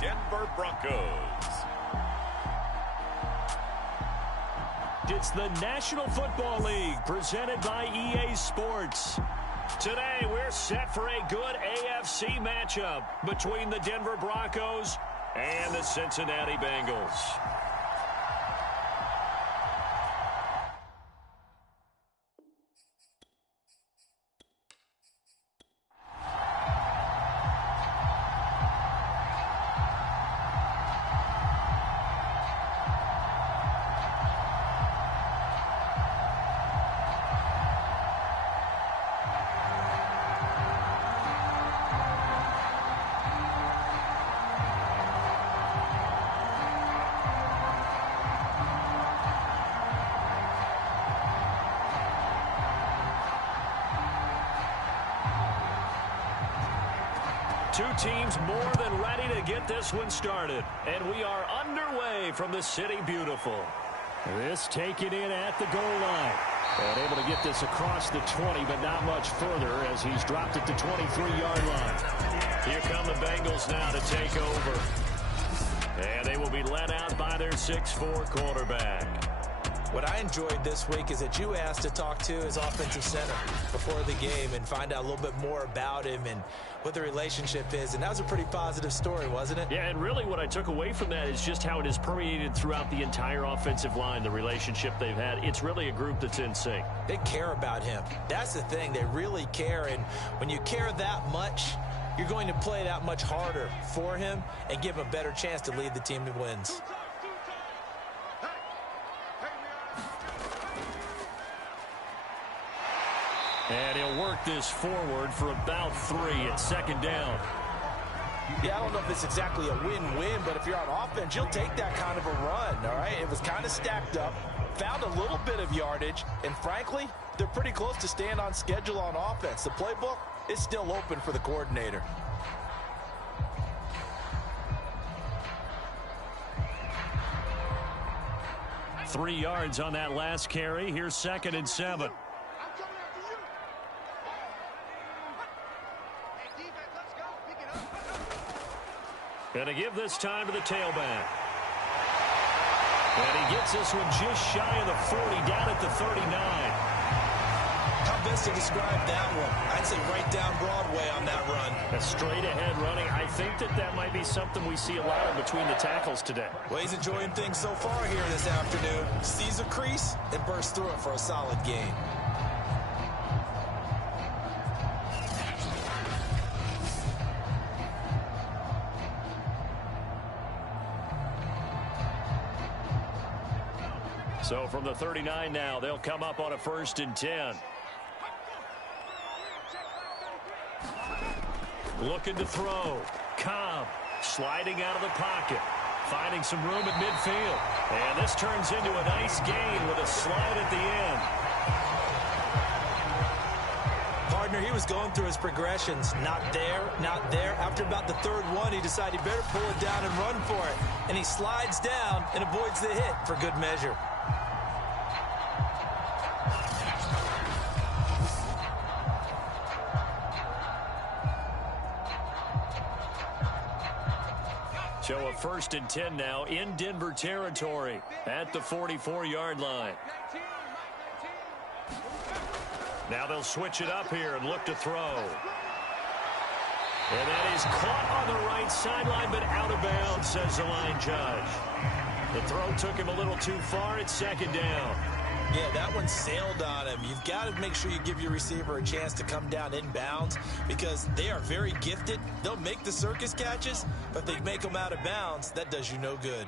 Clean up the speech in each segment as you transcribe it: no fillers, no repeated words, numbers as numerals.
Denver Broncos. It's the National Football League presented by EA Sports. Today, we're set for a good AFC matchup between the Denver Broncos and the Cincinnati Bengals. Two teams more than ready to get this one started. And we are underway from the City Beautiful. This taken in at the goal line. And able to get this across the 20, but not much further as he's dropped it to 23-yard line. Here come the Bengals now to take over. And they will be led out by their 6'4" quarterback. What I enjoyed this week is that you asked to talk to his offensive center before the game and find out a little bit more about him and what the relationship is. And that was a pretty positive story, wasn't it? Yeah, and really what I took away from that is just how it is permeated throughout the entire offensive line, the relationship they've had. It's really a group that's in sync. They care about him. That's the thing. They really care. And when you care that much, you're going to play that much harder for him and give him a better chance to lead the team to wins. And he'll work this forward for about 3 at second down. Yeah, I don't know if it's exactly a win-win, but if you're on offense, you'll take that kind of a run, all right? It was kind of stacked up, found a little bit of yardage, and frankly, they're pretty close to staying on schedule on offense. The playbook is still open for the coordinator. Three yards on that last carry. Here's 2nd and 7. Gonna give this time to the tailback. And he gets this one just shy of the 40, down at the 39. How best to describe that one? I'd say right down Broadway on that run. A straight-ahead running. I think that might be something we see a lot of between the tackles today. Well, he's enjoying things so far here this afternoon. Sees a crease and bursts through it for a solid gain. So from the 39 now, they'll come up on a 1st and 10. Looking to throw. Cobb sliding out of the pocket. Finding some room at midfield. And this turns into a nice gain with a slide at the end. Partner, he was going through his progressions. Not there, not there. After about the 3rd one, he decided he better pull it down and run for it. And he slides down and avoids the hit for good measure. So a 1st and 10 now in Denver territory at the 44-yard line. Now they'll switch it up here and look to throw. And that is caught on the right sideline, but out of bounds, says the line judge. The throw took him a little too far. It's 2nd down. Yeah, that one sailed on him. You've got to make sure you give your receiver a chance to come down inbounds because they are very gifted. They'll make the circus catches, but if they make them out of bounds, that does you no good.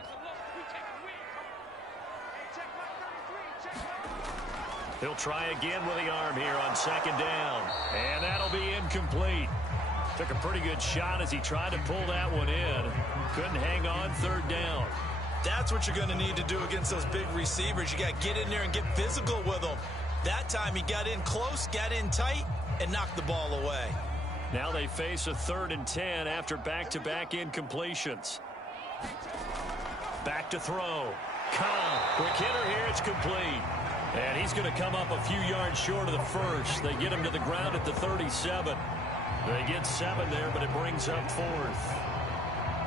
He'll try again with the arm here on 2nd down. And that'll be incomplete. Took a pretty good shot as he tried to pull that one in. Couldn't hang on 3rd down. That's what you're going to need to do against those big receivers. You got to get in there and get physical with them. That time he got in close, got in tight, and knocked the ball away. Now they face a 3rd and 10 after back-to-back incompletions. Back to throw. Cobb, quick hitter here, it's complete. And he's going to come up a few yards short of the first. They get him to the ground at the 37. They get 7 there, but it brings up 4th.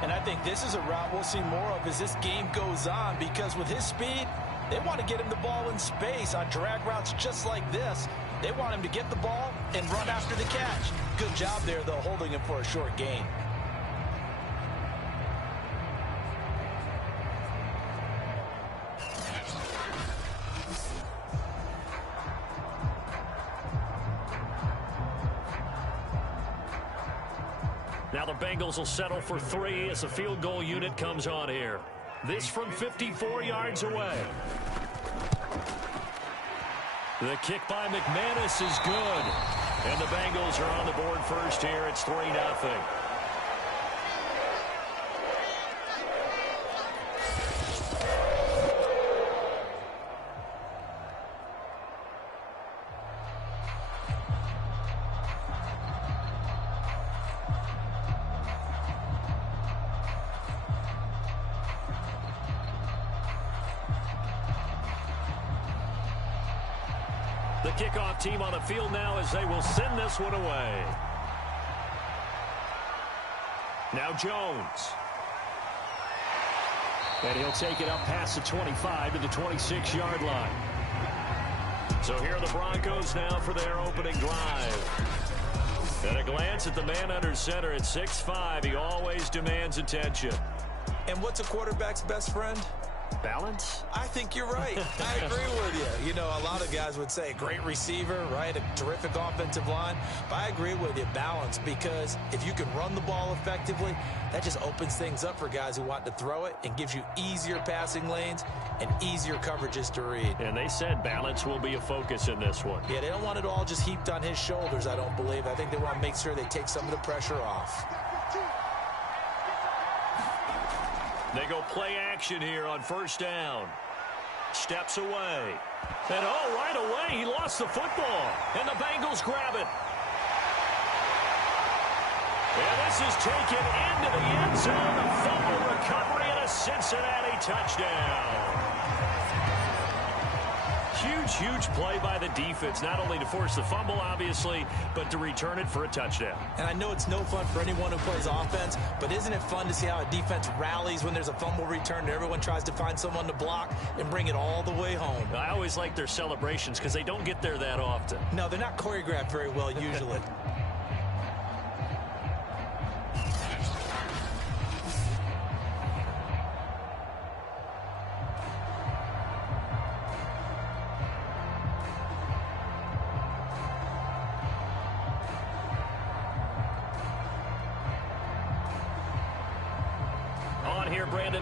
And I think this is a route we'll see more of as this game goes on, because with his speed, they want to get him the ball in space on drag routes just like this. They want him to get the ball and run after the catch. Good job there, though, holding him for a short gain. Now the Bengals will settle for 3 as the field goal unit comes on here. This from 54 yards away. The kick by McManus is good. And the Bengals are on the board first here. It's 3-0. The kickoff team on the field now as they will send this one away. Now Jones. And he'll take it up past the 25 to the 26-yard line. So here are the Broncos now for their opening drive. And a glance at the man under center at 6'5". He always demands attention. And what's a quarterback's best friend? Balance? I think you're right. I agree with you. You know, a lot of guys would say great receiver, right? A terrific offensive line. But I agree with you, balance, because if you can run the ball effectively, that just opens things up for guys who want to throw it and gives you easier passing lanes and easier coverages to read. And they said balance will be a focus in this one. Yeah, they don't want it all just heaped on his shoulders, I don't believe. I think they want to make sure they take some of the pressure off. They go play action here on first down. Steps away. And oh, right away, he lost the football. And the Bengals grab it. And this is taken into the end zone. A fumble recovery and a Cincinnati touchdown. Huge play by the defense, not only to force the fumble, obviously, but to return it for a touchdown. And I know it's no fun for anyone who plays offense, but isn't it fun to see how a defense rallies when there's a fumble return and everyone tries to find someone to block and bring it all the way home? I always like their celebrations because they don't get there that often. No, they're not choreographed very well usually.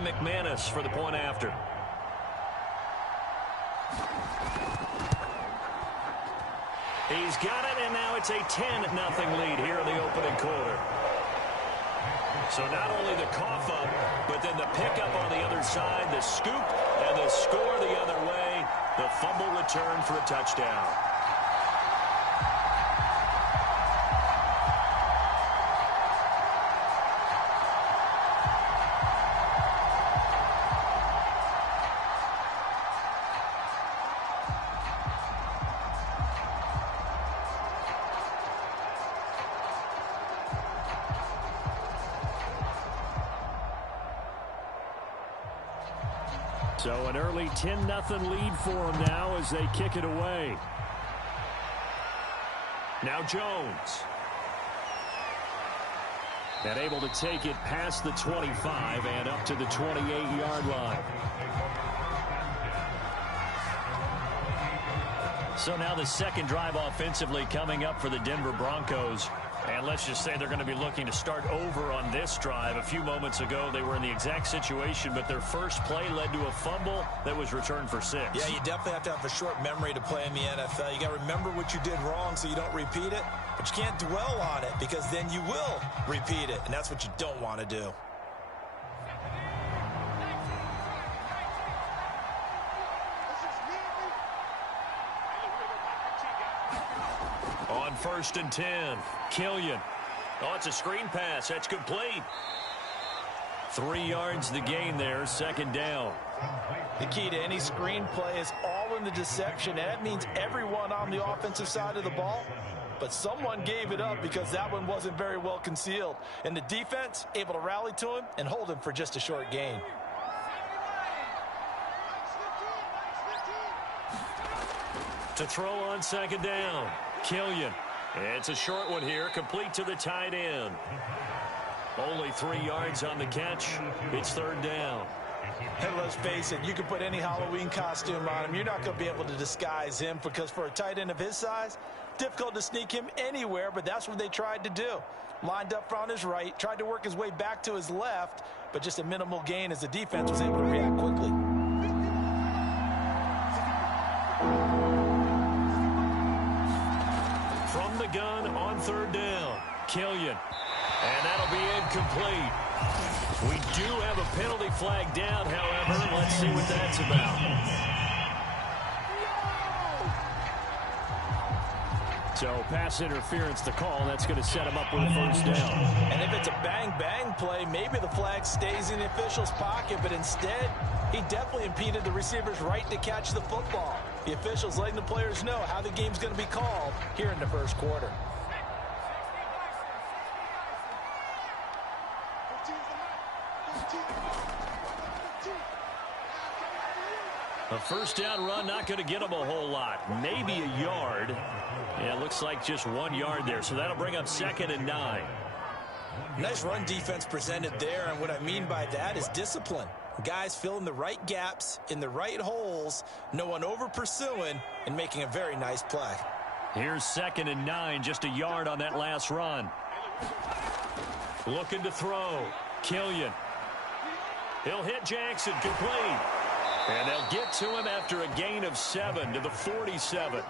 McManus for the point after. He's got it, and now it's a 10-0 lead here in the opening quarter. So not only the cough up, but then the pickup on the other side, the scoop, and the score the other way. The fumble return for a touchdown. So an early 10-0 lead for them now as they kick it away. Now Jones. And able to take it past the 25 and up to the 28-yard line. So now the second drive offensively coming up for the Denver Broncos. And let's just say they're going to be looking to start over on this drive. A few moments ago, they were in the exact situation, but their first play led to a fumble that was returned for 6. Yeah, you definitely have to have a short memory to play in the NFL. You got to remember what you did wrong so you don't repeat it, but you can't dwell on it because then you will repeat it, and that's what you don't want to do. On 1st and 10, Killian. Oh, it's a screen pass. That's complete. 3 yards the gain there, second down. The key to any screen play is all in the deception, and that means everyone on the offensive side of the ball but someone gave it up because that one wasn't very well concealed. And the defense able to rally to him and hold him for just a short gain. To throw on second down, Killian. It's a short one here, complete to the tight end. Only 3 yards on the catch. It's third down. And let's face it, you can put any Halloween costume on him. You're not going to be able to disguise him because for a tight end of his size, difficult to sneak him anywhere, but that's what they tried to do. Lined up on his right, tried to work his way back to his left, but just a minimal gain as the defense was able to react quickly. From the gun on third down, Killian. And that'll be incomplete. We do have a penalty flag down, however. Let's see what that's about. So pass interference, the call. That's going to set him up with a first down. And if it's a bang-bang play, maybe the flag stays in the official's pocket, but instead, he definitely impeded the receiver's right to catch the football. The officials letting the players know how the game's going to be called here in the first quarter. A first down run, not going to get him a whole lot. Maybe a yard. Yeah, it looks like just 1 yard there. So that'll bring up 2nd and 9. Nice run defense presented there, and what I mean by that is discipline. Guys filling the right gaps in the right holes, no one over pursuing, and making a very nice play. Here's 2nd and 9, just a yard on that last run. Looking to throw. Killian. He'll hit Jackson, complete. And they'll get to him after a gain of 7 to the 47.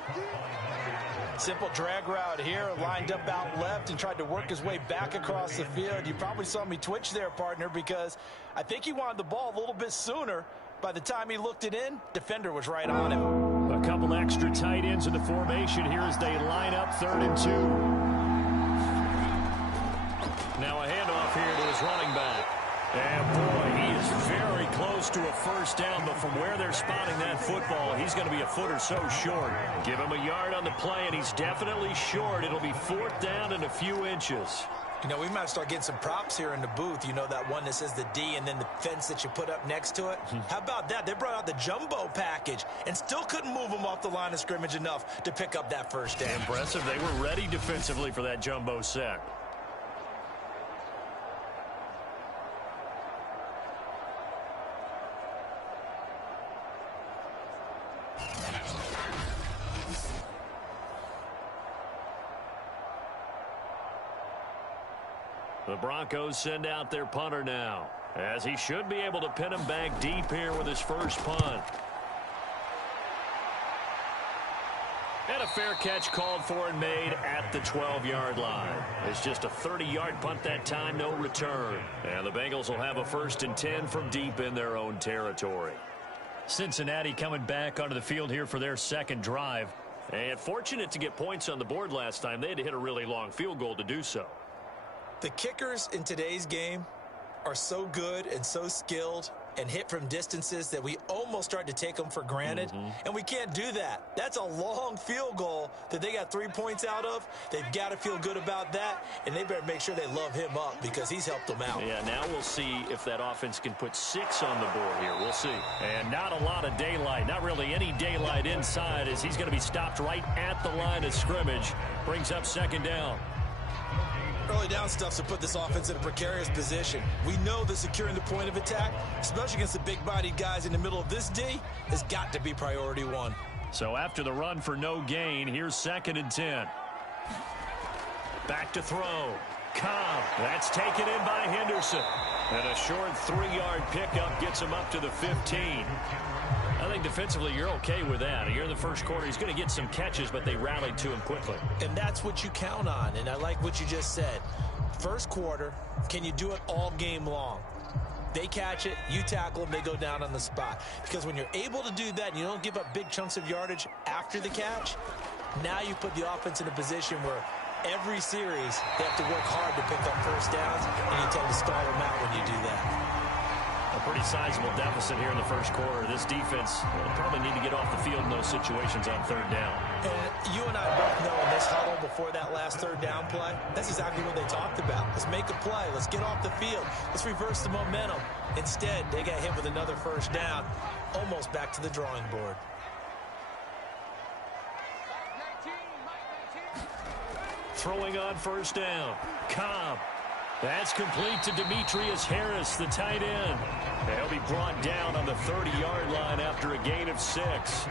Simple drag route here, lined up out left and tried to work his way back across the field. You probably saw me twitch there, partner, because I think he wanted the ball a little bit sooner. By the time he looked it in, defender was right on him. A couple extra tight ends in the formation here as they line up 3rd and 2. Now a handoff here to his running back. And boy, he is very close to a first down, but from where they're spotting that football, he's going to be a foot or so short. Give him a yard on the play, and he's definitely short. It'll be 4th down and a few inches. You know, we might start getting some props here in the booth. You know, that one that says the D and then the fence that you put up next to it? How about that? They brought out the jumbo package and still couldn't move him off the line of scrimmage enough to pick up that first down. Impressive. They were ready defensively for that jumbo set. The Broncos send out their punter now, as he should be able to pin him back deep here with his first punt. And a fair catch called for and made at the 12-yard line. It's just a 30-yard punt that time, no return. And the Bengals will have a 1st and 10 from deep in their own territory. Cincinnati coming back onto the field here for their second drive. And fortunate to get points on the board last time. They had to hit a really long field goal to do so. The kickers in today's game are so good and so skilled and hit from distances that we almost start to take them for granted. And we can't do that. That's a long field goal that they got 3 points out of. They've got to feel good about that, and they better make sure they love him up because he's helped them out. Yeah, now we'll see if that offense can put 6 on the board here. We'll see. And not a lot of daylight, not really any daylight inside, as he's going to be stopped right at the line of scrimmage. Brings up 2nd down. Early down stuff to put this offense in a precarious position. We know that securing the point of attack, especially against the big-bodied guys in the middle of this D, has got to be priority 1. So after the run for no gain, here's 2nd and 10. Back to throw. Cobb. That's taken in by Henderson. And a short 3-yard pickup gets him up to the 15. I think defensively you're okay with that. You're in the first quarter. He's going to get some catches, but they rallied to him quickly. And that's what you count on, and I like what you just said. First quarter, can you do it all game long? They catch it, you tackle them, they go down on the spot. Because when you're able to do that and you don't give up big chunks of yardage after the catch, now you put the offense in a position where every series they have to work hard to pick up first downs, and you tend to stall them out when you do that. A pretty sizable deficit here in the first quarter. This defense will probably need to get off the field in those situations on 3rd down. And you and I both know in this huddle before that last third down play, that's exactly what they talked about. Let's make a play. Let's get off the field. Let's reverse the momentum. Instead, they got hit with another first down, almost back to the drawing board. Throwing on first down. Cobb. That's complete to Demetrius Harris, the tight end. And he'll be brought down on the 30-yard line after a gain of 6.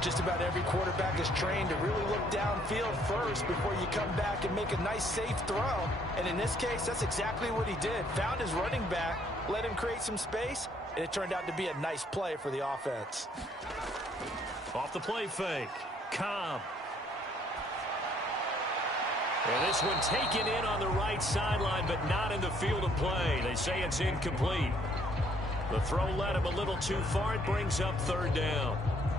Just about every quarterback is trained to really look downfield first before you come back and make a nice, safe throw. And in this case, that's exactly what he did. Found his running back, let him create some space, and it turned out to be a nice play for the offense. Off the play fake. Cobb. And this one taken in on the right sideline, but not in the field of play. They say it's incomplete. The throw led him a little too far. It brings up third down.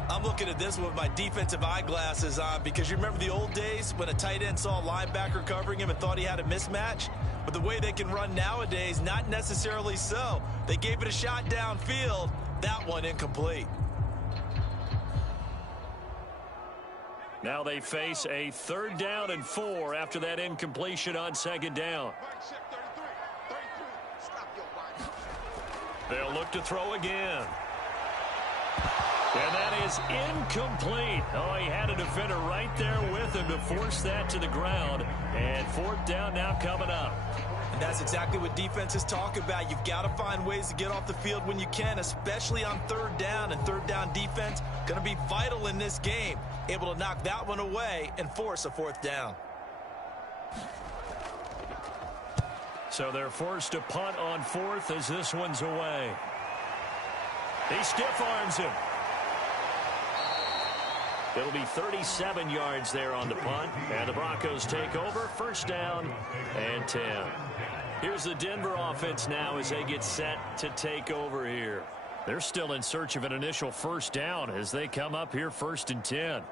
I'm looking at this with my defensive eyeglasses on because you remember the old days when a tight end saw a linebacker covering him and thought he had a mismatch? But the way they can run nowadays, not necessarily so. They gave it a shot downfield. That one incomplete. Now they face a 3rd down and 4 after that incompletion on 2nd down. They'll look to throw again. And that is incomplete. Oh, he had a defender right there with him to force that to the ground. And 4th down now coming up. And that's exactly what defenses talk about. You've got to find ways to get off the field when you can, especially on 3rd down. And 3rd down defense going to be vital in this game. Able to knock that one away and force a 4th down. So they're forced to punt on 4th as this one's away. He stiff arms him. It'll be 37 yards there on the punt. And the Broncos take over. 1st down and 10. Here's the Denver offense now as they get set to take over here. They're still in search of an initial 1st down as they come up here 1st and 10.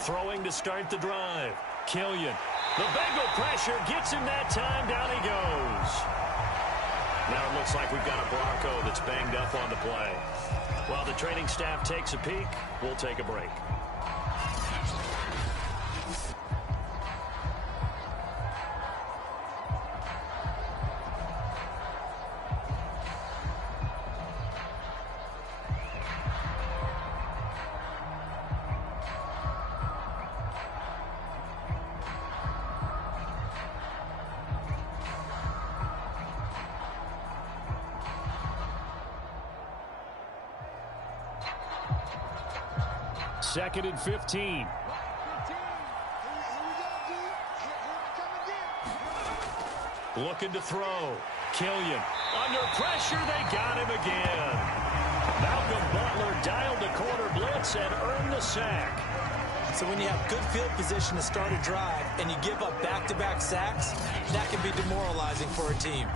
Throwing to start the drive. Killian. The Bengal pressure gets him that time. Down he goes. Now it looks like we've got a Bronco that's banged up on the play. While the training staff takes a peek, we'll take a break. Second and 15. Looking to throw. Killian. Under pressure, they got him again. Malcolm Butler dialed the corner blitz and earned the sack. So when you have good field position to start a drive and you give up back-to-back sacks, that can be demoralizing for a team.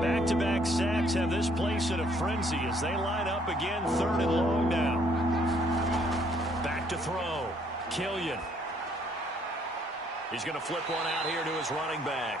Back-to-back sacks have this place in a frenzy as they line up again 3rd and long now. Back to throw. Killian. He's going to flip one out here to his running back.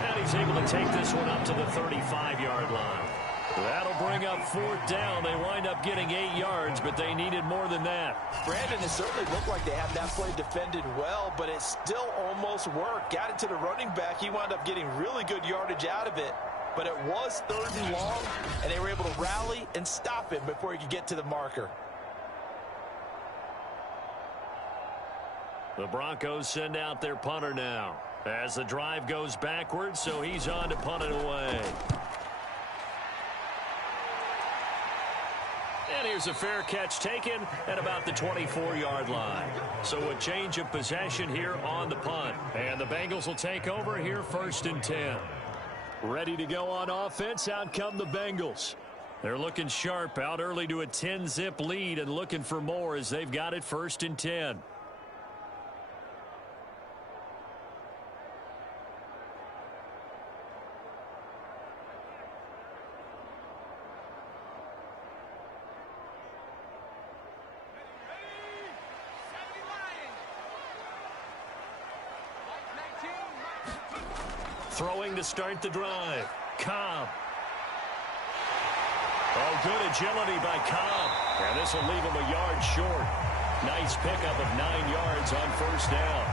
And he's able to take this one up to the 35-yard line. That'll bring up 4th down. They wind up getting 8 yards, but they needed more than that. Brandon, it certainly looked like they had that play defended well, but it still almost worked. Got it to the running back. He wound up getting really good yardage out of it. But it was 3rd and long, and they were able to rally and stop him before he could get to the marker. The Broncos send out their punter now as the drive goes backwards, so he's on to punt it away. And here's a fair catch taken at about the 24-yard line. So a change of possession here on the punt. And the Bengals will take over here 1st and 10. Ready to go on offense. Out come the Bengals. They're looking sharp, out early to a 10-zip lead and looking for more as they've got it 1st and 10. Throwing to start the drive. Cobb. Oh, good agility by Cobb. And this will leave him a yard short. Nice pickup of 9 yards on 1st down.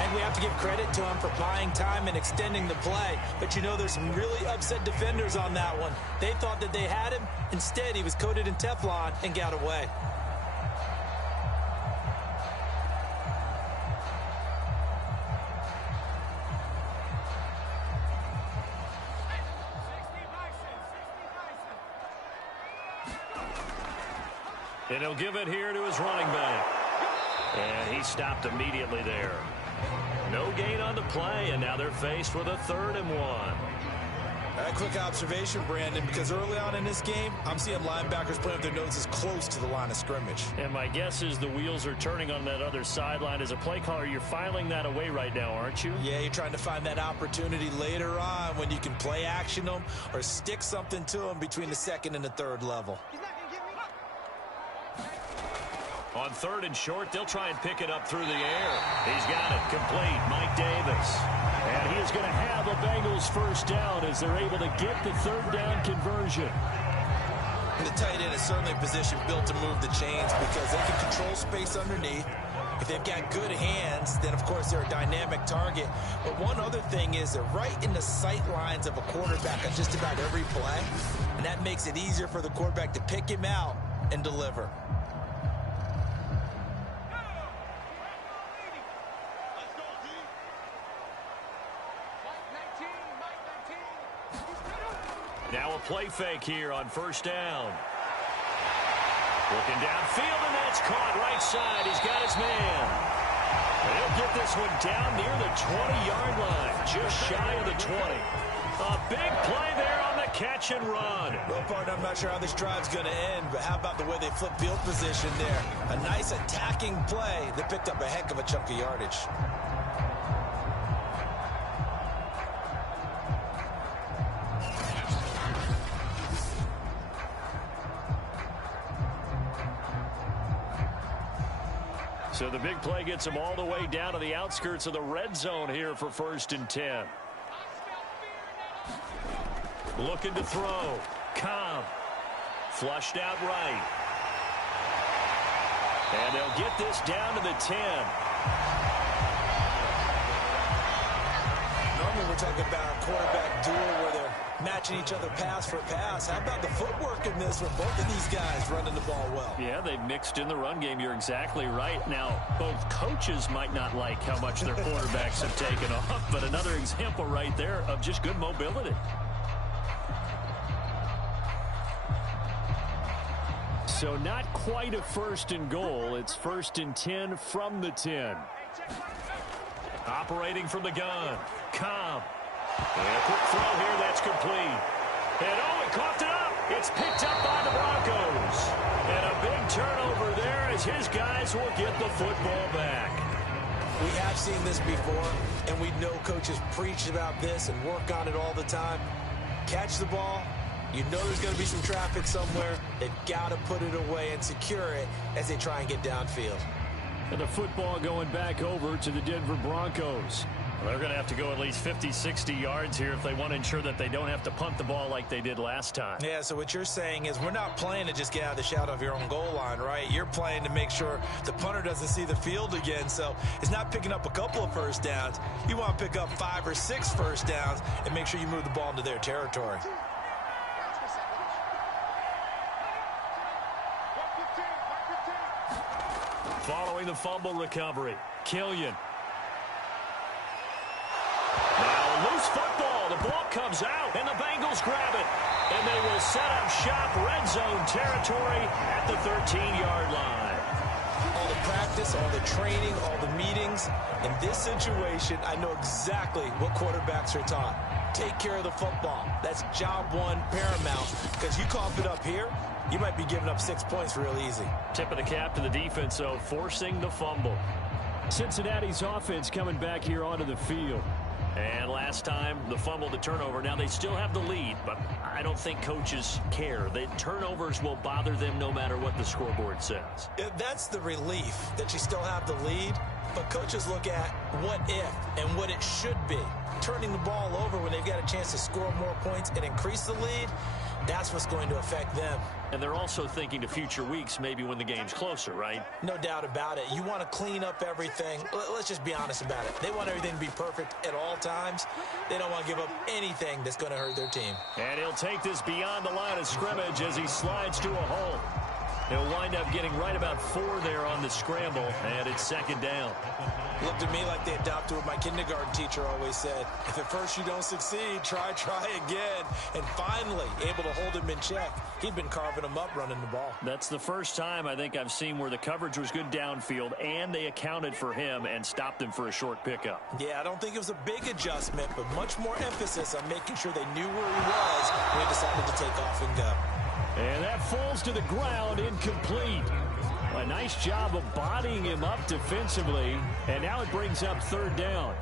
And we have to give credit to him for buying time and extending the play. But you know, there's some really upset defenders on that one. They thought that they had him. Instead, he was coated in Teflon and got away. And he'll give it here to his running back. And he stopped immediately there. No gain on the play, and now they're faced with a 3rd and 1. A quick observation, Brandon, because early on in this game, I'm seeing linebackers putting their noses close to the line of scrimmage. And my guess is the wheels are turning on that other sideline. As a play caller, you're filing that away right now, aren't you? Yeah, you're trying to find that opportunity later on when you can play action them or stick something to them between the 2nd and the 3rd level. On 3rd and short, they'll try and pick it up through the air. He's got it complete, Mike Davis. And he is going to have the Bengals 1st down as they're able to get the 3rd down conversion. And the tight end is certainly a position built to move the chains because they can control space underneath. If they've got good hands, then of course they're a dynamic target. But one other thing is they're right in the sight lines of a quarterback on just about every play. And that makes it easier for the quarterback to pick him out and deliver. Now a play fake here on 1st down. Looking downfield, and that's caught right side. He's got his man. And he'll get this one down near the 20-yard line, just shy of the 20. A big play there on the catch and run. Well, partner, I'm not sure how this drive's going to end, but how about the way they flip field position there? A nice attacking play that picked up a heck of a chunk of yardage. So the big play gets him all the way down to the outskirts of the red zone here for 1st and 10. Looking to throw. Cobb. Flushed out right. And they'll get this down to the 10. Normally we're talking about a quarterback duel where they're matching each other pass for pass. How about the footwork in this with both of these guys running the ball well? Yeah, they've mixed in the run game. You're exactly right. Now, both coaches might not like how much their quarterbacks have taken off, but another example right there of just good mobility. So not quite a 1st and goal. It's 1st and 10 from the 10. Operating from the gun. Cobb. And a quick throw here, that's complete. And oh, it coughed it up. It's picked up by the Broncos. And a big turnover there as his guys will get the football back. We have seen this before, and we know coaches preach about this and work on it all the time. Catch the ball. You know there's going to be some traffic somewhere. They've got to put it away and secure it as they try and get downfield. And the football going back over to the Denver Broncos. They're going to have to go at least 50, 60 yards here if they want to ensure that they don't have to punt the ball like they did last time. Yeah, so what you're saying is we're not playing to just get out of the shadow of your own goal line, right? You're playing to make sure the punter doesn't see the field again. So it's not picking up a couple of 1st downs. You want to pick up 5 or 6 1st downs and make sure you move the ball into their territory. Following the fumble recovery, Killian. Now, loose football. The ball comes out, and the Bengals grab it. And they will set up shop, red zone territory at the 13-yard line. All the practice, all the training, all the meetings. In this situation, I know exactly what quarterbacks are taught. Take care of the football. That's job one, paramount. Because you cough it up here, you might be giving up 6 points real easy. Tip of the cap to the defense, though, forcing the fumble. Cincinnati's offense coming back here onto the field. And last time, the fumble, the turnover. Now they still have the lead, but I don't think coaches care. The turnovers will bother them no matter what the scoreboard says. That's the relief that you still have the lead. But coaches look at what if and what it should be. Turning the ball over when they've got a chance to score more points and increase the lead, that's what's going to affect them. And they're also thinking to future weeks, maybe when the game's closer, right? No doubt about it. You want to clean up everything. Let's just be honest about it. They want everything to be perfect at all times. They don't want to give up anything that's going to hurt their team. And he'll take this beyond the line of scrimmage as he slides to a hole. He'll wind up getting right about 4 there on the scramble, and it's second down. Looked at me like they adopted what my kindergarten teacher always said. If at first you don't succeed, try again. And finally, able to hold him in check. He'd been carving him up running the ball. That's the first time I think I've seen where the coverage was good downfield, and they accounted for him and stopped him for a short pickup. Yeah, I don't think it was a big adjustment, but much more emphasis on making sure they knew where he was when he decided to take off and go. And that falls to the ground, incomplete. A nice job of bodying him up defensively, and now it brings up third down.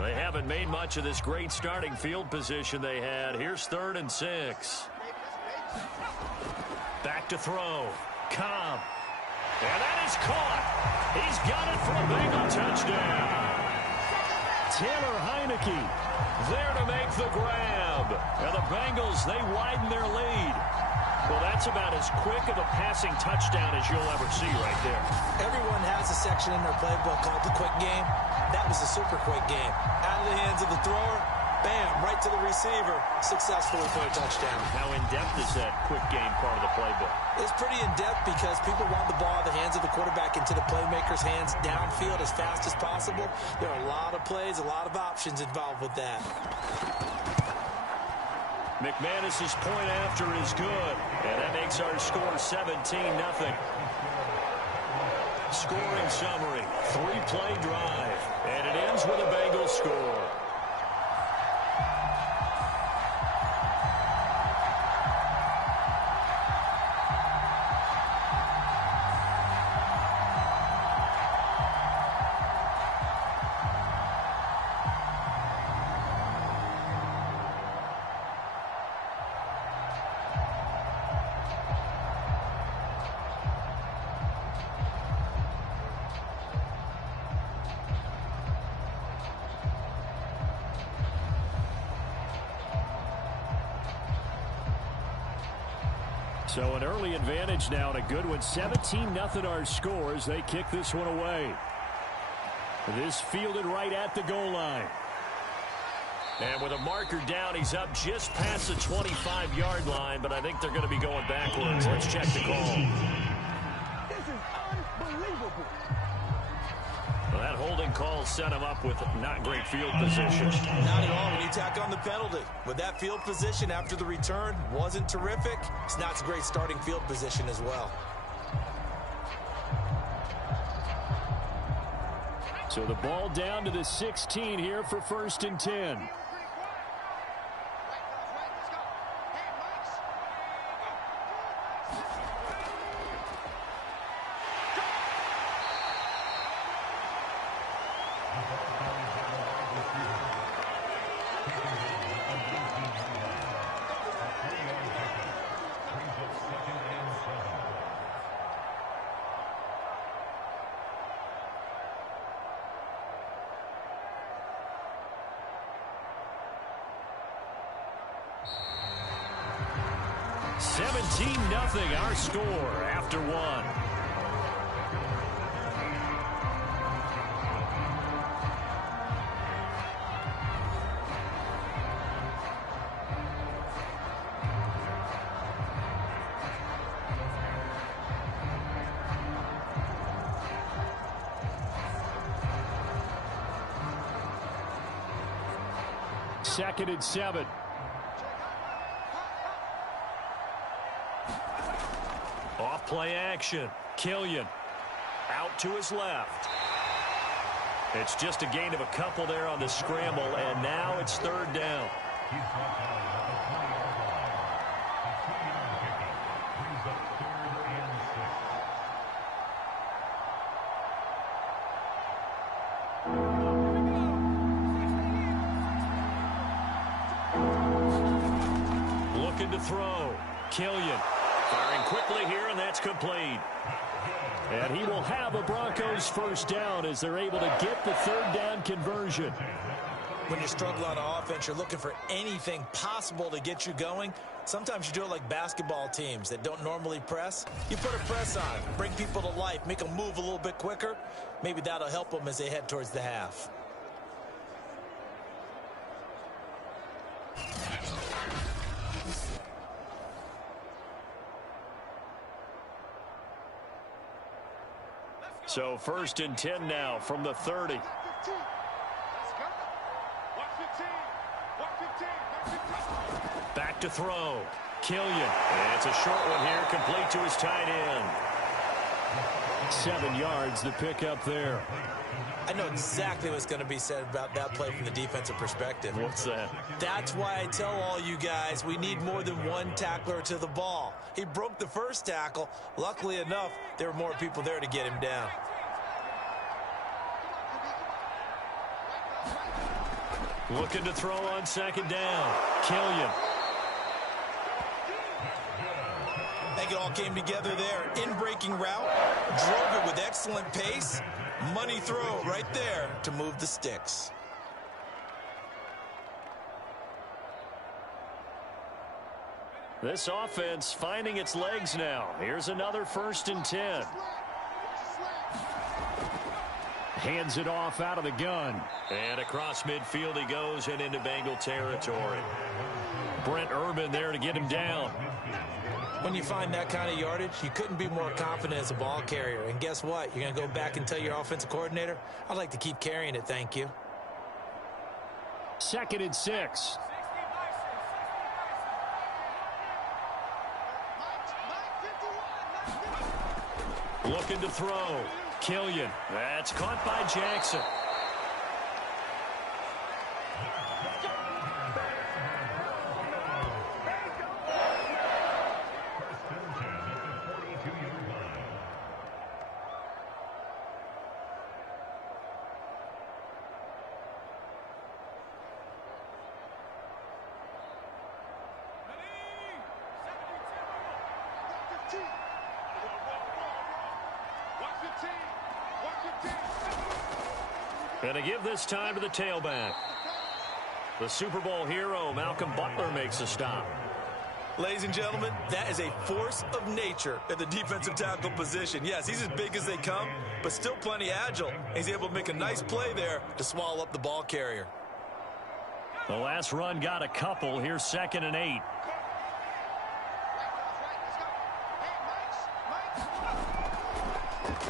They haven't made much of this great starting field position they had. Here's 3rd and 6. Back to throw. Cobb. And that is caught. He's got it for a Bengal touchdown. Taylor Heineke there to make the grab. And the Bengals, they widen their lead. Well, that's about as quick of a passing touchdown as you'll ever see right there. Everyone has a section in their playbook called the quick game. That was a super quick game. Out of the hands of the thrower, bam, right to the receiver, successfully for a touchdown. How in-depth is that quick game part of the playbook? It's pretty in-depth because people want the ball in the hands of the quarterback into the playmaker's hands downfield as fast as possible. There are a lot of plays, a lot of options involved with that. McManus's point after is good, and that makes our score 17-0. Scoring summary, 3-play drive, and it ends with a Bengals score. So an early advantage now, and a good one. 17-0 our scores. They kick this one away. This fielded right at the goal line. And with a marker down, he's up just past the 25-yard line, but I think they're going to be going backwards. Let's check the call. This is unbelievable. Well, that holding call set him up with not great field position. Not at all when you tack on the penalty. With that field position after the return wasn't terrific, it's not a great starting field position as well. So the ball down to the 16 here for 1st and 10. Nothing, our score after one. 2nd and 7. Off play action. Killian out to his left. It's just a gain of a couple there on the scramble, and now it's 3rd down. Looking to throw. Killian firing quickly here, and that's complete. And he will have a Broncos 1st down as they're able to get the 3rd down conversion. When you struggle on offense, you're looking for anything possible to get you going. Sometimes you do it like basketball teams that don't normally press. You put a press on, bring people to life, make them move a little bit quicker. Maybe that'll help them as they head towards the half. So 1st and 10 now from the 30. Back to throw. Killian. And it's a short one here, complete to his tight end. 7 yards the pickup there. I know exactly what's going to be said about that play from the defensive perspective. What's that? That's why I tell all you guys we need more than one tackler to the ball. He broke the first tackle. Luckily enough, there were more people there to get him down. Looking to throw on 2nd down. Killian. I think it all came together there. In-breaking route, drove it with excellent pace. Money throw right there to move the sticks. This offense finding its legs now. Here's another 1st and 10. Hands it off out of the gun. And across midfield he goes and into Bengal territory. Brent Urban there to get him down. When you find that kind of yardage, you couldn't be more confident as a ball carrier. And guess what? You're going to go back and tell your offensive coordinator, I'd like to keep carrying it, thank you. 2nd and 6. Looking to throw. Killian. That's caught by Jackson. And to give this time to the tailback. The Super Bowl hero, Malcolm Butler, makes a stop. Ladies and gentlemen, that is a force of nature at the defensive tackle position. Yes, he's as big as they come, but still plenty agile. He's able to make a nice play there to swallow up the ball carrier. The last run got a couple. Here's 2nd and 8.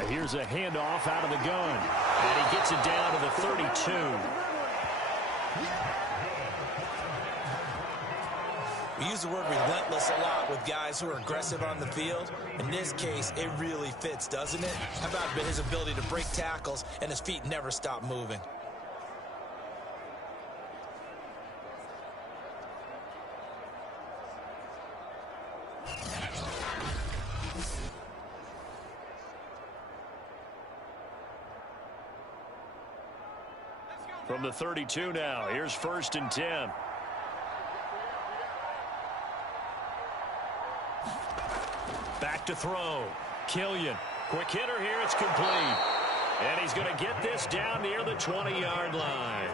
Here's a handoff out of the gun. And he gets it down to the 32. We use the word relentless a lot with guys who are aggressive on the field. In this case, it really fits, doesn't it? How about his ability to break tackles and his feet never stop moving? From the 32 now, here's 1st and 10. Back to throw. Killian. Quick hitter here. It's complete. And he's going to get this down near the 20-yard line.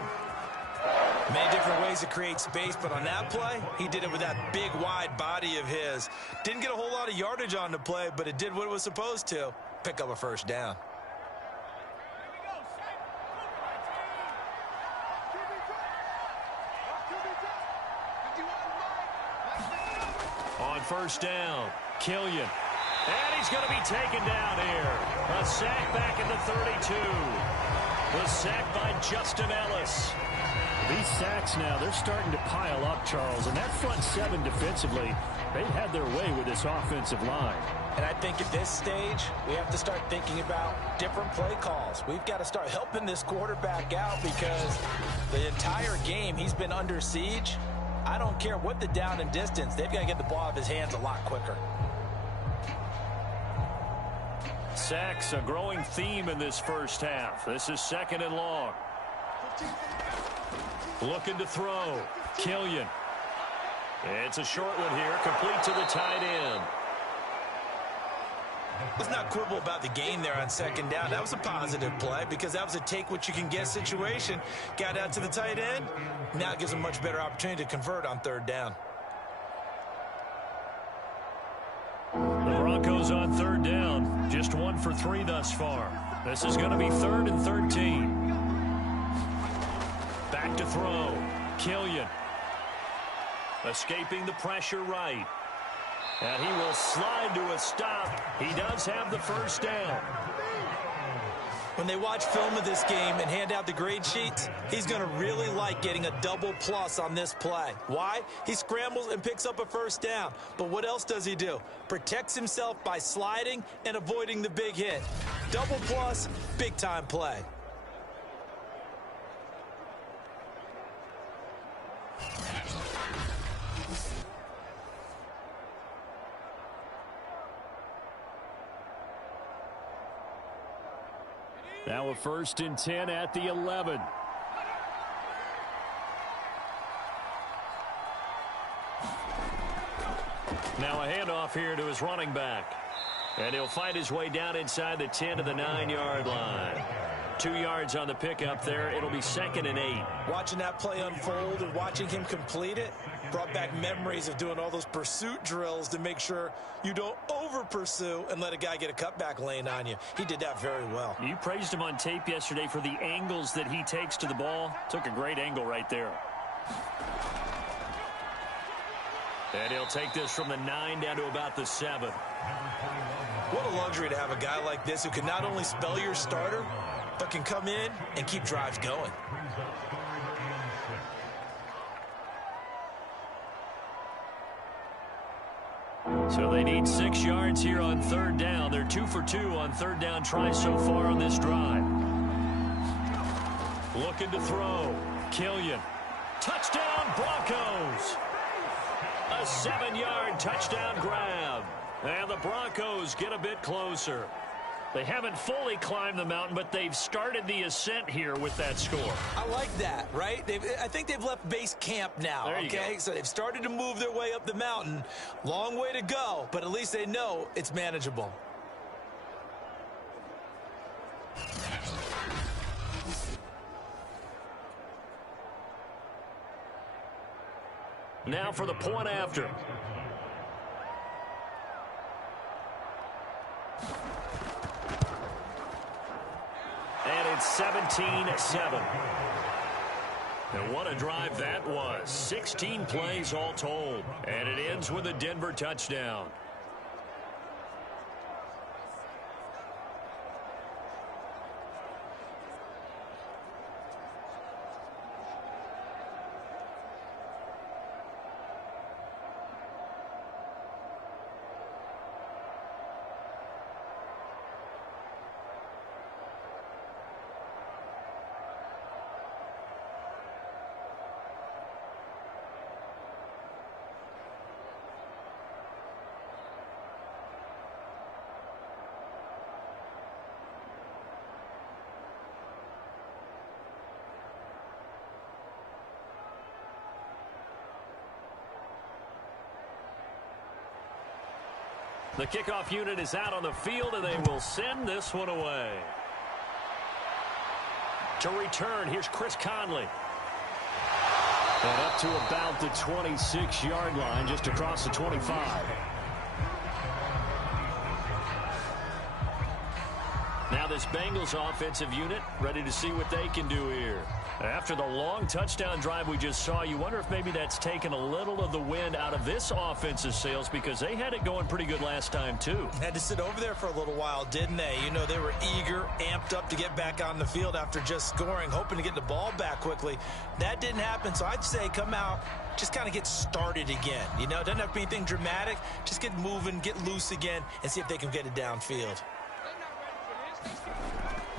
Many different ways to create space, but on that play, he did it with that big, wide body of his. Didn't get a whole lot of yardage on the play, but it did what it was supposed to. Pick up a 1st down. On 1st down, Killian. And he's going to be taken down here. A sack back at the 32. The sack by Justin Ellis. These sacks now, they're starting to pile up, Charles. And that front seven defensively, they've had their way with this offensive line. And I think at this stage, we have to start thinking about different play calls. We've got to start helping this quarterback out because the entire game he's been under siege. I don't care what the down and distance. They've got to get the ball out of his hands a lot quicker. Sacks, a growing theme in this first half. This is 2nd and long. Looking to throw. Killian. It's a short one here, complete to the tight end. Let's not quibble about the gain there on 2nd down. That was a positive play because that was a take-what-you-can-get situation. Got out to the tight end. Now it gives them a much better opportunity to convert on 3rd down. The Broncos on 3rd down. Just 1 for 3 thus far. This is going to be 3rd and 13. Back to throw. Killian. Escaping the pressure right. And he will slide to a stop. He does have the first down. When they watch film of this game and hand out the grade sheets, he's going to really like getting a double plus on this play. Why? He scrambles and picks up a first down. But what else does he do? Protects himself by sliding and avoiding the big hit. Double plus, big-time play. Now a 1st and 10 at the 11. Now a handoff here to his running back. And he'll fight his way down inside the 10 to the 9-yard line. 2 yards on the pickup there. It'll be 2nd and 8. Watching that play unfold and watching him complete it brought back memories of doing all those pursuit drills to make sure you don't over-pursue and let a guy get a cutback lane on you. He did that very well. You praised him on tape yesterday for the angles that he takes to the ball. Took a great angle right there. And he'll take this from the 9 down to about the 7. What a luxury to have a guy like this who can not only spell your starter, but can come in and keep drives going. So they need 6 yards here on 3rd down. They're 2 for 2 on 3rd down tries so far on this drive. Looking to throw. Killian. Touchdown, Broncos. A 7-yard touchdown grab. And the Broncos get a bit closer. They haven't fully climbed the mountain, but they've started the ascent here with that score. I like that, right? I think they've left base camp now, okay? So they've started to move their way up the mountain. Long way to go, but at least they know it's manageable. Now for the point after. And it's 17-7. And what a drive that was. 16 plays all told. And it ends with a Denver touchdown. The kickoff unit is out on the field, and they will send this one away. To return, here's Chris Conley. And up to about the 26-yard line, just across the 25. Now the this Bengals offensive unit, ready to see what they can do here. After the long touchdown drive we just saw, you wonder if maybe that's taken a little of the wind out of this offense's sails, because they had it going pretty good last time too. Had to sit over there for a little while, didn't they? You know, they were eager, amped up to get back on the field after just scoring, hoping to get the ball back quickly. That didn't happen, so I'd say come out, just kind of get started again. You know, it doesn't have to be anything dramatic. Just get moving, get loose again, and see if they can get it downfield.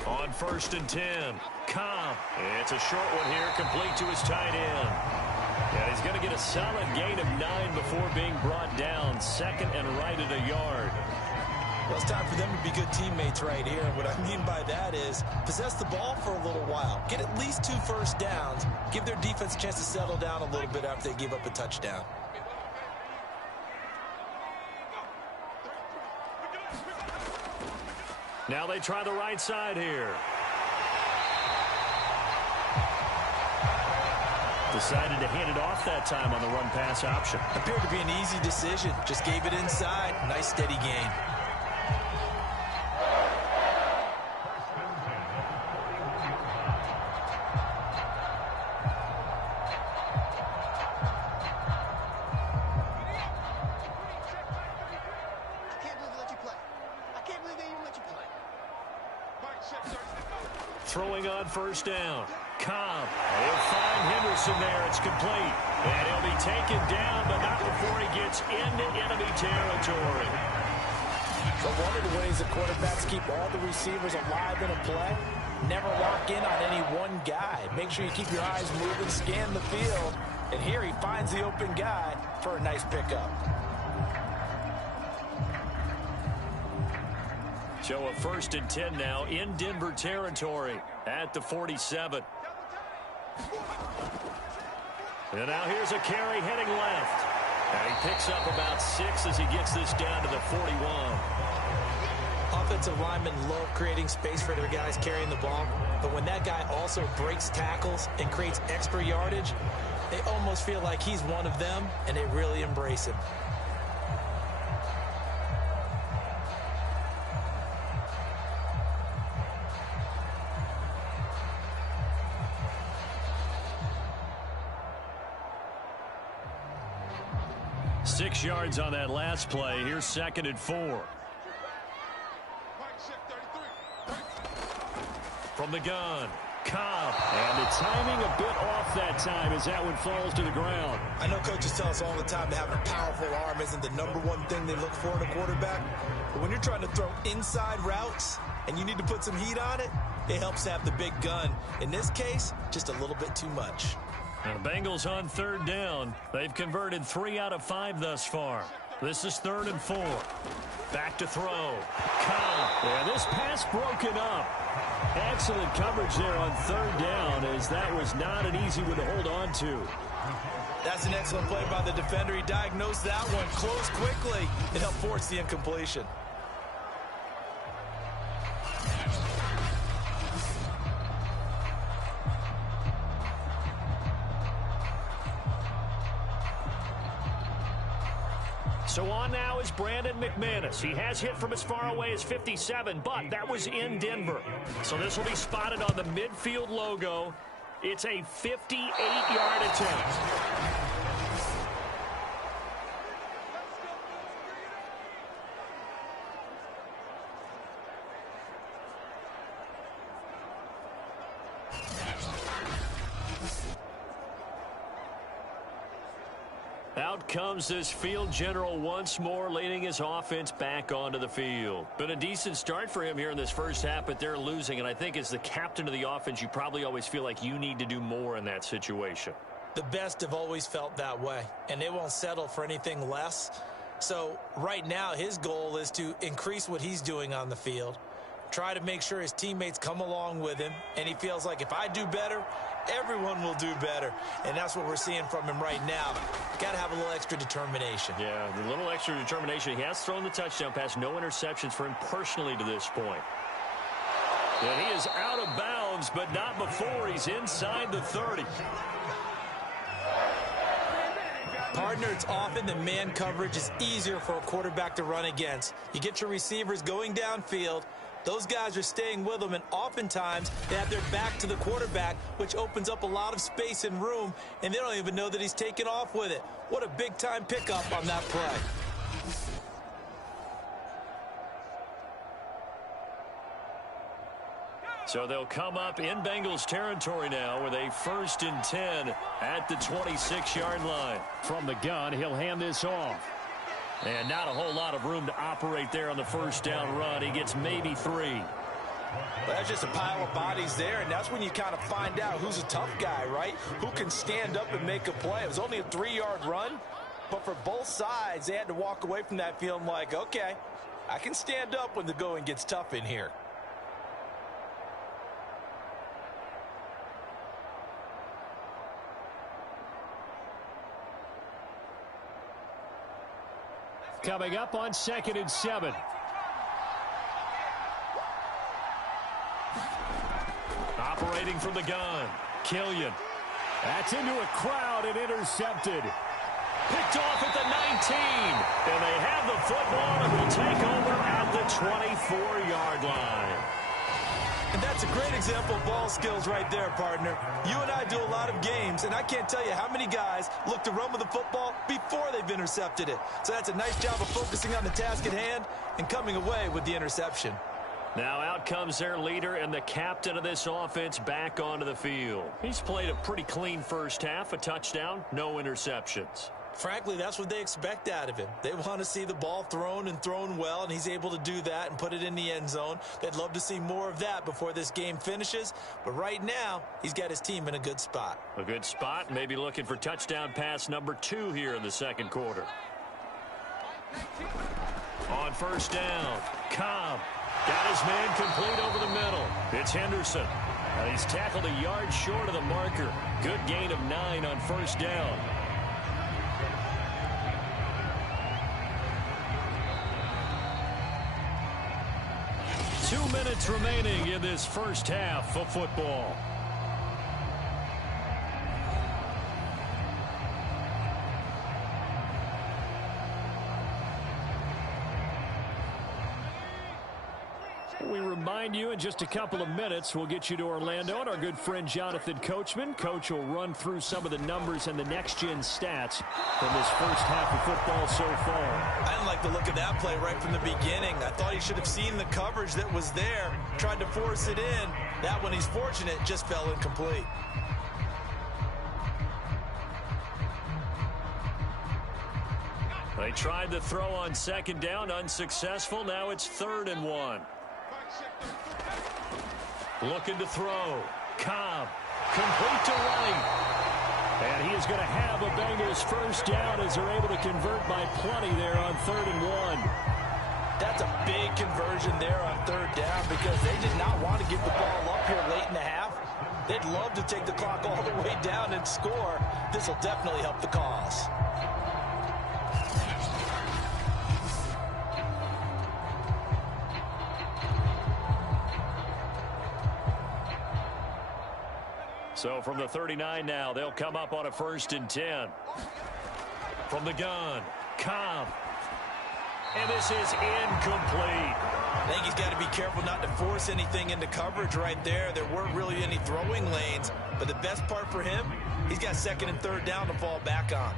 On 1st and 10, Cobb. It's a short one here, complete to his tight end. Yeah, he's going to get a solid gain of 9 before being brought down. Second and right at a yard. Well, it's time for them to be good teammates right here. And what I mean by that is possess the ball for a little while. Get at least 2 first downs. Give their defense a chance to settle down a little bit after they give up a touchdown. Now they try the right side here. Decided to hand it off that time on the run-pass option. Appeared to be an easy decision. Just gave it inside. Nice, steady gain. Throwing on 1st down. Cobb. He'll find Henderson there. It's complete. And he'll be taken down, but not before he gets into enemy territory. So one of the ways the quarterbacks keep all the receivers alive in a play, never lock in on any one guy. Make sure you keep your eyes moving, scan the field. And here he finds the open guy for a nice pickup. So a 1st and 10 now in Denver territory at the 47. And now here's a carry heading left. And he picks up about 6 as he gets this down to the 41. Offensive linemen love creating space for their guys carrying the ball. But when that guy also breaks tackles and creates extra yardage, they almost feel like he's one of them, and they really embrace him. Six yards on that last play. Here's 2nd and 4. From the gun, Cobb. And the timing a bit off that time as that one falls to the ground. I know coaches tell us all the time that having a powerful arm isn't the #1 thing they look for in a quarterback. But when you're trying to throw inside routes and you need to put some heat on it, it helps to have the big gun. In this case, just a little bit too much. And the Bengals on 3rd down. They've converted 3 out of 5 thus far. This is 3rd and 4. Back to throw. Cobb. Yeah, this pass broken up. Excellent coverage there on 3rd down, as that was not an easy one to hold on to. That's an excellent play by the defender. He diagnosed that one, closed quickly, and helped force the incompletion. So on now is Brandon McManus. He has hit from as far away as 57, but that was in Denver. So this will be spotted on the midfield logo. It's a 58-yard attempt. Out comes this field general once more, leading his offense back onto the field. Been a decent start for him here in this first half, but they're losing. And I think as the captain of the offense, you probably always feel like you need to do more in that situation. The best have always felt that way, and they won't settle for anything less. So right now, his goal is to increase what he's doing on the field, try to make sure his teammates come along with him, and he feels like if I do better, everyone will do better. And that's what we're seeing from him right now. Got to have a little extra determination. Yeah, the little extra determination. He has thrown the touchdown pass. No interceptions for him personally to this point. And he is out of bounds, but not before he's inside the 30. Partner, it's often that man coverage is easier for a quarterback to run against. You get your receivers going downfield. Those guys are staying with them, and oftentimes they have their back to the quarterback, which opens up a lot of space and room, and they don't even know that he's taken off with it. What a big-time pickup on that play. So they'll come up in Bengals territory now with a 1st and 10 at the 26-yard line. From the gun, he'll hand this off. And not a whole lot of room to operate there on the first down run. He gets maybe 3. Well, that's just a pile of bodies there, and that's when you kind of find out who's a tough guy, right? Who can stand up and make a play. It was only a 3-yard run, but for both sides, they had to walk away from that feeling like, okay, I can stand up when the going gets tough in here. Coming up on 2nd and 7. Operating from the gun, Killian. That's into a crowd and intercepted. Picked off at the 19. And they have the football and will take over at the 24-yard line. And that's a great example of ball skills right there, partner. You and I do a lot of games, and I can't tell you how many guys look to run with the football before they've intercepted it. So that's a nice job of focusing on the task at hand and coming away with the interception. Now out comes their leader and the captain of this offense back onto the field. He's played a pretty clean first half, a touchdown, no interceptions. Frankly, that's what they expect out of him. They want to see the ball thrown and thrown well, and he's able to do that and put it in the end zone. They'd love to see more of that before this game finishes, but right now, he's got his team in a good spot. A good spot, maybe looking for touchdown pass number 2 here in the second quarter. On first down, Cobb got his man complete over the middle. It's Henderson. And he's tackled a yard short of the marker. Good gain of 9 on first down. Two minutes remaining in this first half of football. We remind you in just a couple of minutes we'll get you to Orlando and our good friend Jonathan Coachman. Coach will run through some of the numbers and the next-gen stats from this first half of football so far. I didn't like the look of that play right from the beginning. I thought he should have seen the coverage that was there, tried to force it in. That one, he's fortunate, just fell incomplete. They tried to throw on second down, unsuccessful. Now it's 3rd and 1. Looking to throw. Cobb. Complete to right. And he is going to have a Bengals first down as they're able to convert by plenty there on 3rd and 1. That's a big conversion there on 3rd down because they did not want to give the ball up here late in the half. They'd love to take the clock all the way down and score. This will definitely help the cause. So from the 39 now, they'll come up on a 1st and 10. From the gun, Cobb. And this is incomplete. I think he's got to be careful not to force anything into coverage right there. There weren't really any throwing lanes. But the best part for him, he's got 2nd and 3rd down to fall back on.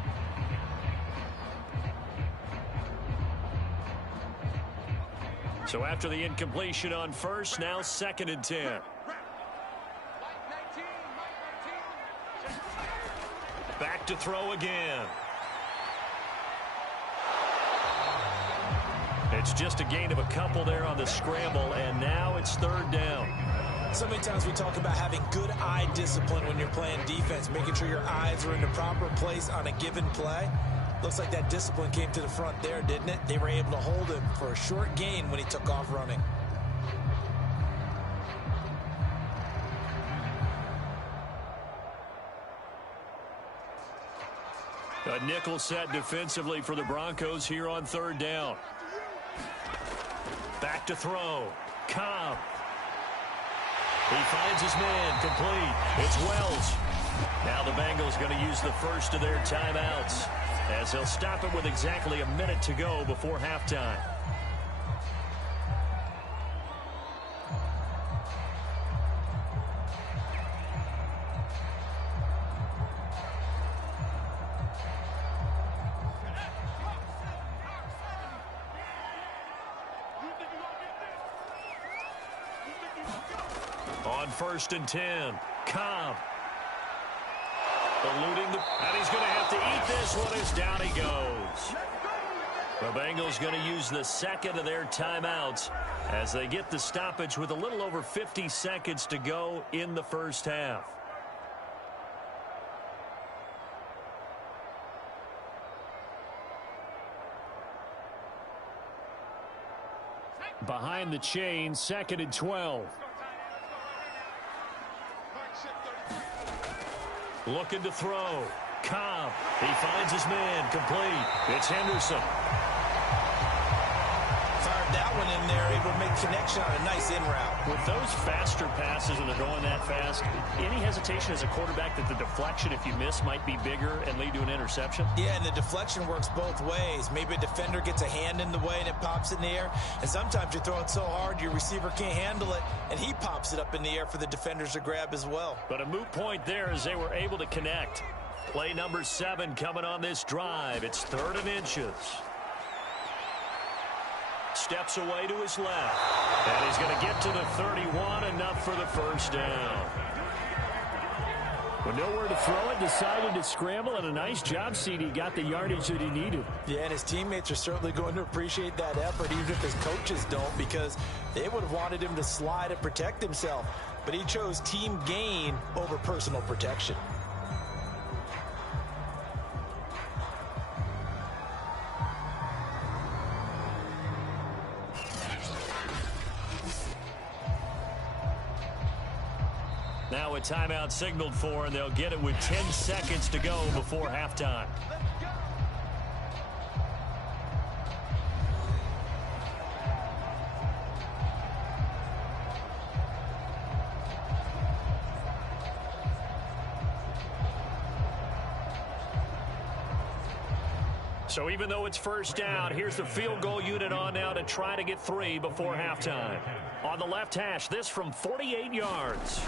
So after the incompletion on 1st, now 2nd and 10. Back to throw again. It's just a gain of a couple there on the scramble, and now it's 3rd down. So many times we talk about having good eye discipline when you're playing defense, making sure your eyes are in the proper place on a given play. Looks like that discipline came to the front there, didn't it? They were able to hold him for a short gain when he took off running. A nickel set defensively for the Broncos here on 3rd down. Back to throw. Cobb. He finds his man complete. It's Wells. Now the Bengals going to use the first of their timeouts as they'll stop it with exactly a minute to go before halftime. On 1st and 10, Cobb. Eluding and he's going to have to eat this one as down he goes. The Bengals going to use the second of their timeouts as they get the stoppage with a little over 50 seconds to go in the first half. Behind the chain, 2nd and 12. Looking to throw. Cobb. He finds his man. Complete. It's Henderson. Fired that one in there. Able to make connection on a nice in route. With those faster passes when they're going that fast, any hesitation as a quarterback that the deflection, if you miss, might be bigger and lead to an interception? Yeah, and the deflection works both ways. Maybe a defender gets a hand in the way and it pops in the air. And sometimes you throw it so hard your receiver can't handle it, and he pops it up in the air for the defenders to grab as well. But a moot point there as they were able to connect. Play number 7 coming on this drive. It's 3rd and inches. Steps away to his left. And he's going to get to the 31, enough for the first down. With nowhere to throw it, decided to scramble, and a nice job, CD. Got the yardage that he needed. Yeah, and his teammates are certainly going to appreciate that effort, even if his coaches don't, because they would have wanted him to slide and protect himself. But he chose team gain over personal protection. Now a timeout signaled for, and they'll get it with 10 seconds to go before halftime. So even though it's first down, here's the field goal unit on now to try to get 3 before halftime. On the left hash, this from 48 yards.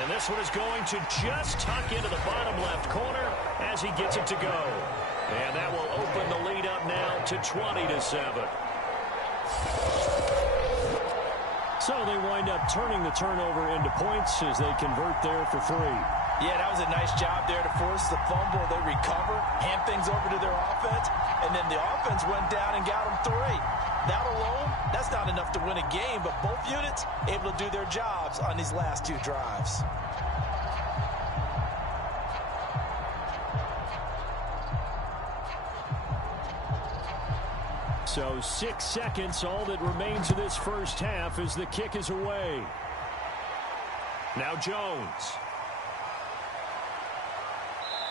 And this one is going to just tuck into the bottom left corner as he gets it to go. And that will open the lead up now to 20-7. So they wind up turning the turnover into points as they convert there for 3. Yeah, that was a nice job there to force the fumble. They recover, hand things over to their offense, and then the offense went down and got them 3. That alone, that's not enough to win a game, but both units able to do their jobs on these last 2 drives. So 6 seconds, all that remains of this first half as the kick is away. Now Jones.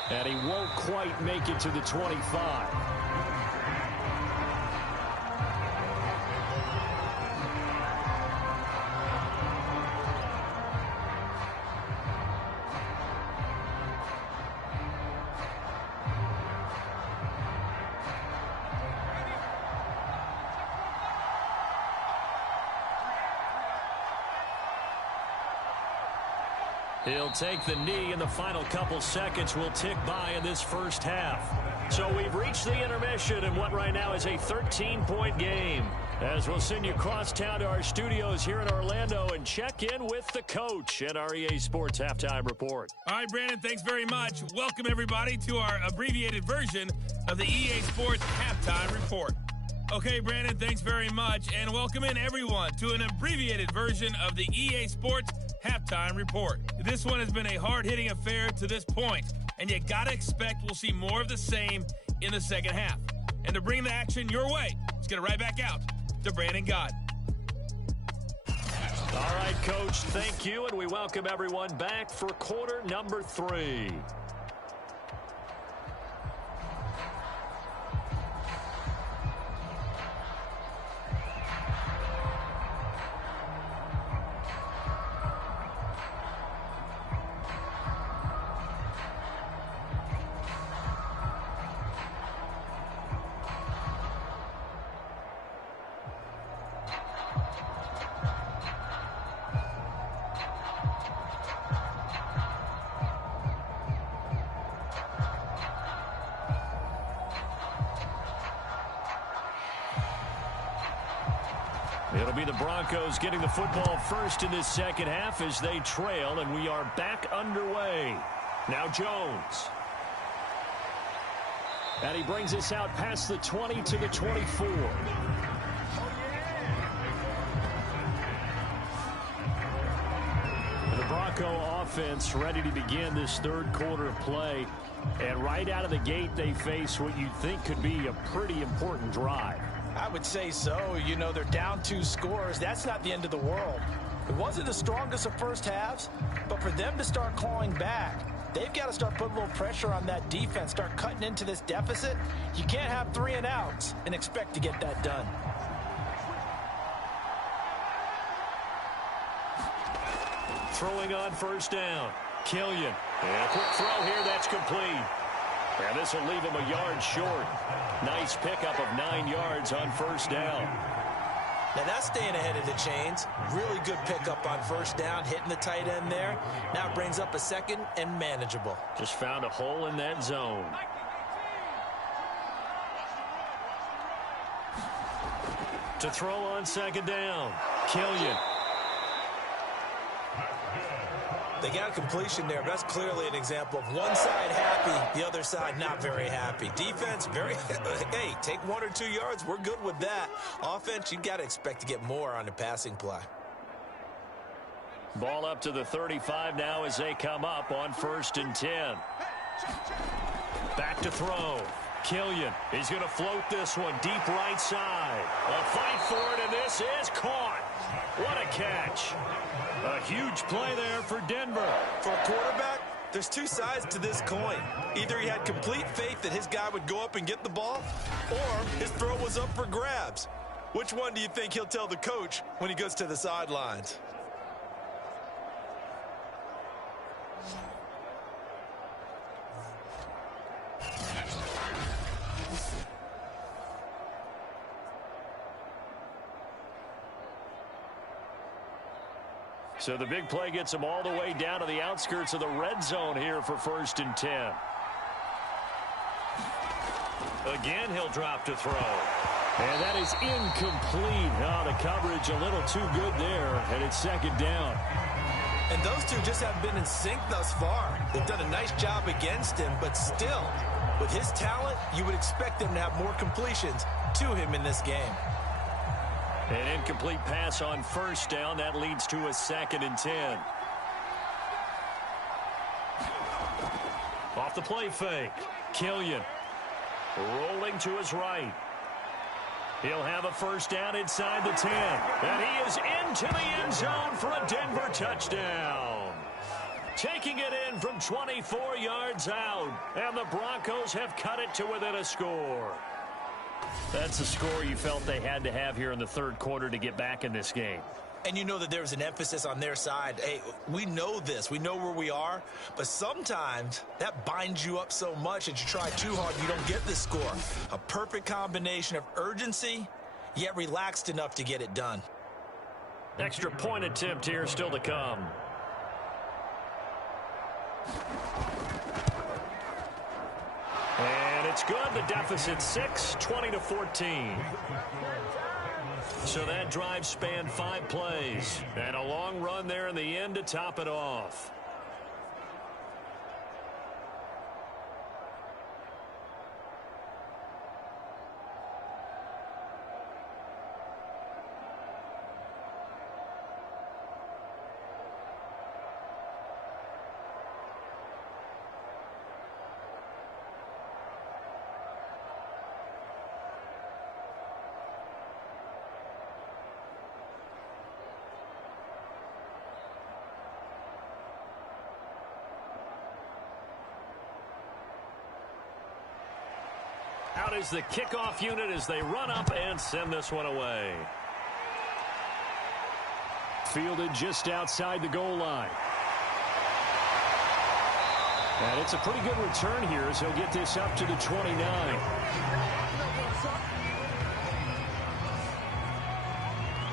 And he won't quite make it to the 25. He'll take the knee, and the final couple seconds will tick by in this first half. So we've reached the intermission in what right now is a 13-point game. As we'll send you across town to our studios here in Orlando and check in with the coach at our EA Sports Halftime Report. All right, Brandon, thanks very much. Welcome, everybody, to our abbreviated version of the EA Sports Halftime Report. Okay, Brandon, thanks very much, and welcome in, everyone, to an abbreviated version of the EA Sports Halftime Report. This one has been a hard-hitting affair to this point, and you gotta expect we'll see more of the same in the second half. And to bring the action your way, let's get it right back out to Brandon Gott. All right, Coach, thank you, and we welcome everyone back for quarter number 3. It'll be the Broncos getting the football first in this second half as they trail, and we are back underway. Now Jones. And he brings us out past the 20 to the 24. The Bronco offense ready to begin this third quarter of play. And right out of the gate, they face what you'd think could be a pretty important drive. I would say so. You know, they're down 2 scores. That's not the end of the world. It wasn't the strongest of first halves, but for them to start clawing back, they've got to start putting a little pressure on that defense, start cutting into this deficit. You can't have 3 and outs and expect to get that done. Throwing on first down. Killian. And a quick throw here, that's complete. And this will leave him a yard short. Nice pickup of 9 yards on first down. Now that's staying ahead of the chains. Really good pickup on first down, hitting the tight end there. Now it brings up a second and manageable. Just found a hole in that zone. To throw on second down. Killian. They got a completion there, but that's clearly an example of one side happy, the other side not very happy. Defense, very, hey, take 1 or 2 yards, we're good with that. Offense, you got to expect to get more on the passing play. Ball up to the 35 now as they come up on 1st and 10. Back to throw. Killian, he's going to float this one deep right side. A fight for it, and this is caught. What a catch. A huge play there for Denver. For a quarterback, there's 2 sides to this coin. Either he had complete faith that his guy would go up and get the ball, or his throw was up for grabs. Which one do you think he'll tell the coach when he goes to the sidelines? So the big play gets him all the way down to the outskirts of the red zone here for 1st and 10. Again, he'll drop to throw. And that is incomplete. Oh, the coverage a little too good there, and it's 2nd down. And those two just haven't been in sync thus far. They've done a nice job against him, but still, with his talent, you would expect him to have more completions to him in this game. An incomplete pass on first down. That leads to a 2nd and 10. Off the play fake. Killian rolling to his right. He'll have a first down inside the 10. And he is into the end zone for a Denver touchdown. Taking it in from 24 yards out. And the Broncos have cut it to within a score. That's a score you felt they had to have here in the third quarter to get back in this game. And you know that there's an emphasis on their side. Hey, we know this. We know where we are. But sometimes that binds you up so much that you try too hard and you don't get the score. A perfect combination of urgency, yet relaxed enough to get it done. Extra point attempt here still to come. And it's good. The deficit 6, 20-14. So that drive spanned 5 plays. And a long run there in the end to top it off. Out is the kickoff unit as they run up and send this one away. Fielded just outside the goal line. And it's a pretty good return here as he'll get this up to the 29.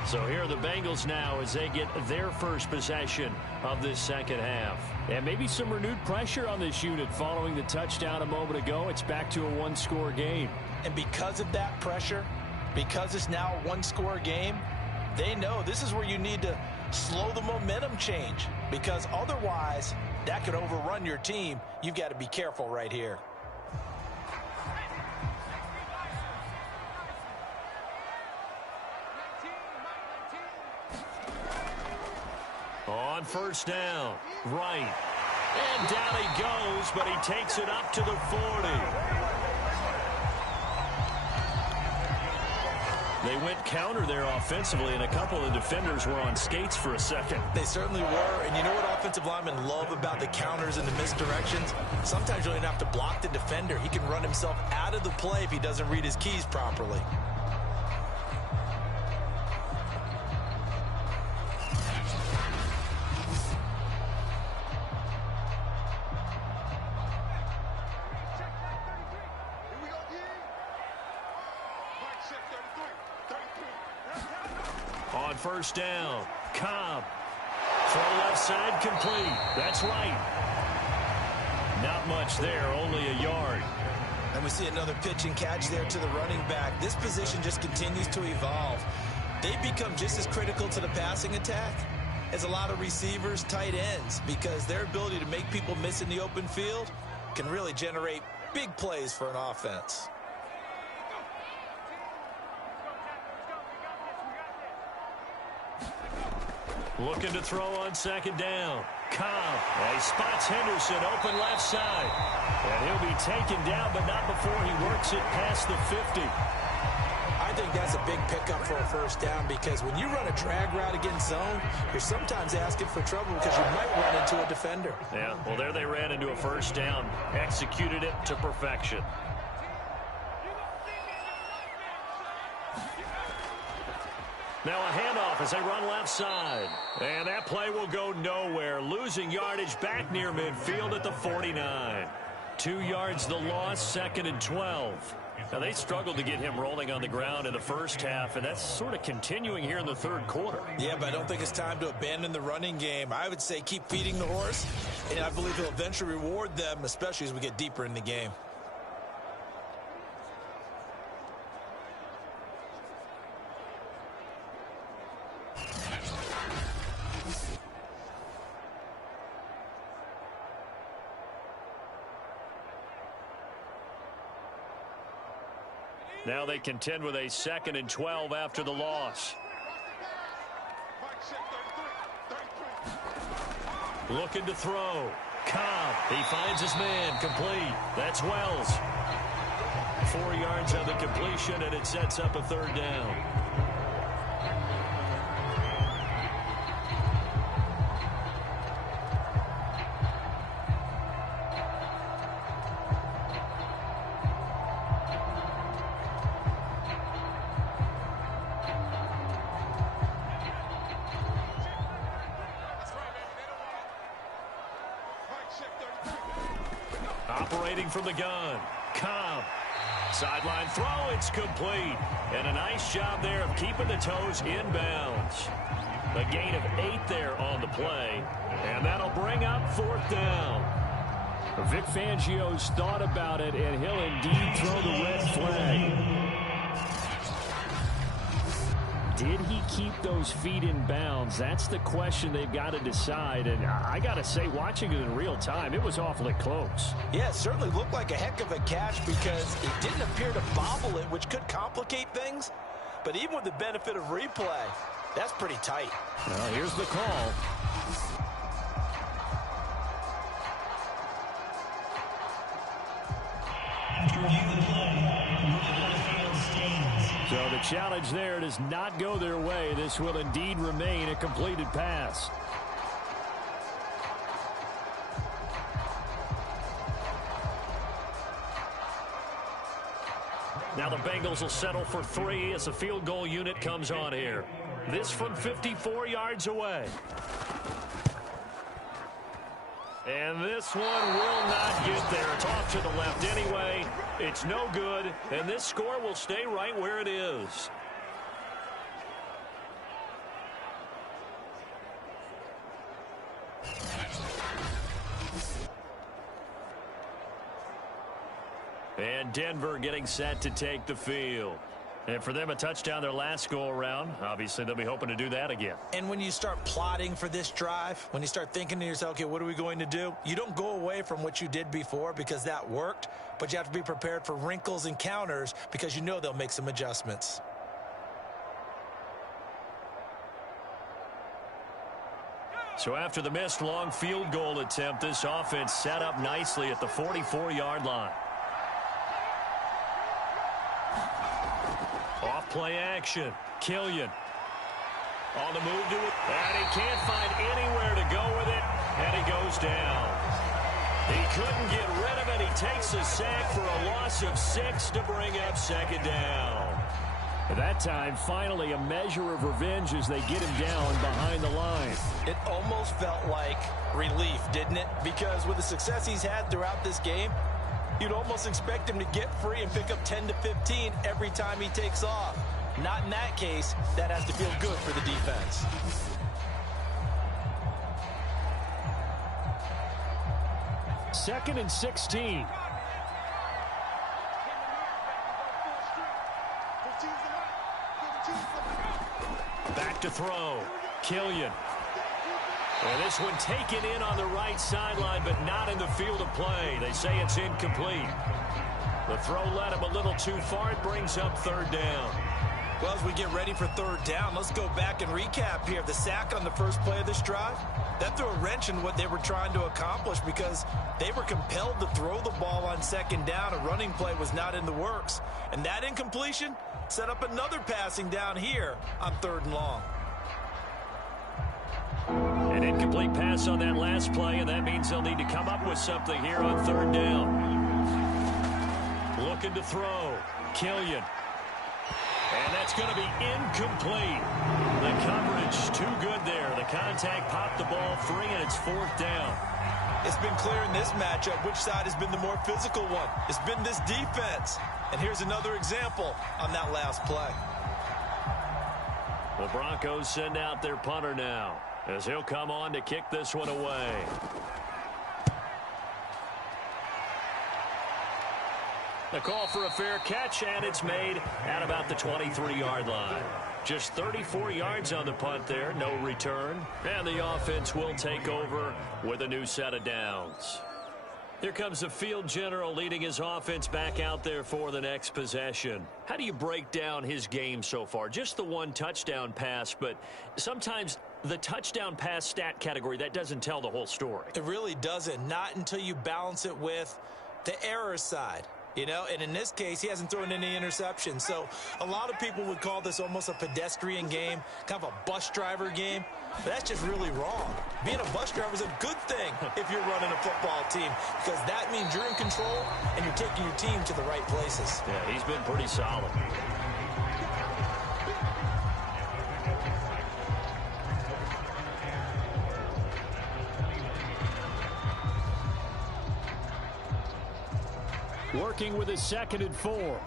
So here are the Bengals now as they get their first possession of this second half. And maybe some renewed pressure on this unit following the touchdown a moment ago. It's back to a one-score game. And because of that pressure, because it's now a one-score game, They know this is where you need to slow the momentum change, because otherwise that could overrun your team. You've got to be careful right here. On first down, right. And down he goes, but he takes it up to the 40. They went counter there offensively, and a couple of defenders were on skates for a second. They certainly were, and you know what offensive linemen love about the counters and the misdirections? Sometimes you don't even have to block the defender. He can run himself out of the play if he doesn't read his keys properly. On first down, Cobb. Throw left side complete. That's right. Not much there, only a yard. And we see another pitch and catch there to the running back. This position just continues to evolve. They become just as critical to the passing attack as a lot of receivers, tight ends, because their ability to make people miss in the open field can really generate big plays for an offense. Looking to throw on second down. Cobb. He spots Henderson open left side. And he'll be taken down, but not before he works it past the 50. I think that's a big pickup for a first down, because when you run a drag route against zone, you're sometimes asking for trouble because you might run into a defender. Yeah, well, there they ran into a first down. Executed it to perfection. Now a handoff as they run left side. And that play will go nowhere. Losing yardage back near midfield at the 49. 2 yards the loss, 2nd and 12. Now they struggled to get him rolling on the ground in the first half, and that's sort of continuing here in the third quarter. Yeah, but I don't think it's time to abandon the running game. I would say keep feeding the horse, and I believe he'll eventually reward them, especially as we get deeper in the game. Now they contend with a 2nd and 12 after the loss. Looking to throw. Cobb. He finds his man. Complete. That's Wells. 4 yards on the completion, and it sets up a 3rd down. Operating from the gun. Cobb. Sideline throw. It's complete. And a nice job there of keeping the toes in bounds. A gain of 8 there on the play. And that'll bring up 4th down. Vic Fangio's thought about it, and he'll indeed throw the red flag. Did he keep those feet in bounds? That's the question they've got to decide. And I got to say, watching it in real time, it was awfully close. Yeah, it certainly looked like a heck of a catch because it didn't appear to bobble it, which could complicate things. But even with the benefit of replay, that's pretty tight. Well, here's the call. After review the play, so the challenge there does not go their way. This will indeed remain a completed pass. Now the Bengals will settle for 3 as the field goal unit comes on here. This from 54 yards away. And this one will not get there. It's off to the left anyway. It's no good, and this score will stay right where it is. And Denver getting set to take the field. And for them, a touchdown their last go-around. Obviously, they'll be hoping to do that again. And when you start plotting for this drive, when you start thinking to yourself, okay, what are we going to do? You don't go away from what you did before because that worked, but you have to be prepared for wrinkles and counters because you know they'll make some adjustments. So after the missed long field goal attempt, this offense set up nicely at the 44-yard line. Off play action. Killian on the move to it. And he can't find anywhere to go with it. And he goes down. He couldn't get rid of it. He takes a sack for a loss of 6 to bring up second down. At that time, finally a measure of revenge as they get him down behind the line. It almost felt like relief, didn't it? Because with the success he's had throughout this game, you'd almost expect him to get free and pick up 10 to 15 every time he takes off. Not in that case. That has to feel good for the defense. Second and 16. Back to throw. Killian. And this one taken in on the right sideline, but not in the field of play. They say it's incomplete. The throw led him a little too far. It brings up third down. Well, as we get ready for third down, let's go back and recap here. The sack on the first play of this drive, that threw a wrench in what they were trying to accomplish because they were compelled to throw the ball on second down. A running play was not in the works. And that incompletion set up another passing down here on third and long. An incomplete pass on that last play, and that means they'll need to come up with something here on third down. Looking to throw. Killian. And that's going to be incomplete. The coverage too good there. The contact popped the ball free, and it's fourth down. It's been clear in this matchup which side has been the more physical one. It's been this defense. And here's another example on that last play. The Broncos send out their punter now as he'll come on to kick this one away. The call for a fair catch, and it's made at about the 23-yard line. Just 34 yards on the punt there, no return. And the offense will take over with a new set of downs. Here comes the field general leading his offense back out there for the next possession. How do you break down his game so far? Just the one touchdown pass, but sometimes the touchdown pass stat category, that doesn't tell the whole story. It really doesn't, not until you balance it with the error side. You know, and in this case, he hasn't thrown any interceptions. So a lot of people would call this almost a pedestrian game, kind of a bus driver game. But that's just really wrong. Being a bus driver is a good thing if you're running a football team, because that means you're in control and you're taking your team to the right places. Yeah, he's been pretty solid. Working with his second and 4.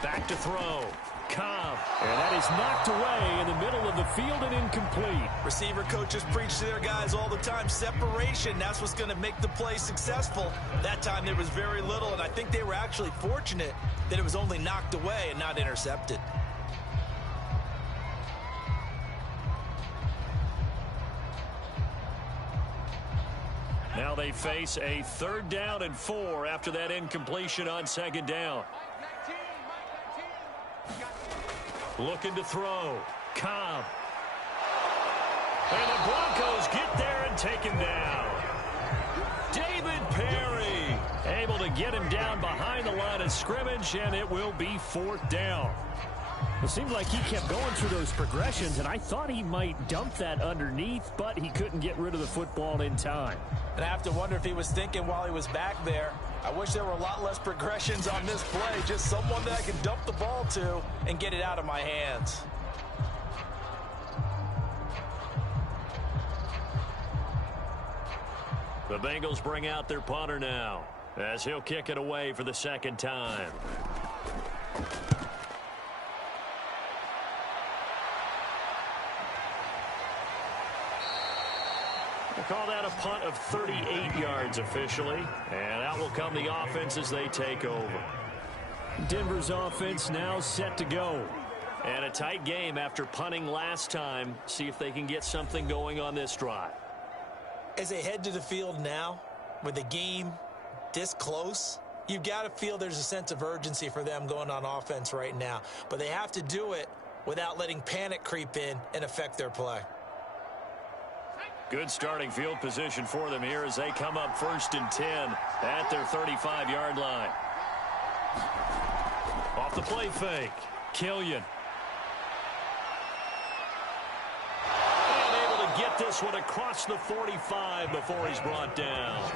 Back to throw. Cobb. And that is knocked away in the middle of the field and incomplete. Receiver coaches preach to their guys all the time. Separation, that's what's going to make the play successful. That time there was very little, and I think they were actually fortunate that it was only knocked away and not intercepted. Now they face a third down and 4 after that incompletion on second down. Looking to throw. Cobb. And the Broncos get there and take him down. David Perry able to get him down behind the line of scrimmage, and it will be fourth down. It seemed like he kept going through those progressions, and I thought he might dump that underneath, but he couldn't get rid of the football in time. And I have to wonder if he was thinking while he was back there, I wish there were a lot less progressions on this play, just someone that I can dump the ball to and get it out of my hands. The Bengals bring out their punter now as he'll kick it away for the second time. We'll call that a punt of 38 yards officially. And out will come the offense as they take over. Denver's offense now set to go. And a tight game after punting last time. See if they can get something going on this drive. As they head to the field now, with the game this close, you've got to feel there's a sense of urgency for them going on offense right now. But they have to do it without letting panic creep in and affect their play. Good starting field position for them here as they come up 1st and 10 at their 35-yard line. Off the play fake, Killian. And able to get this one across the 45 before he's brought down.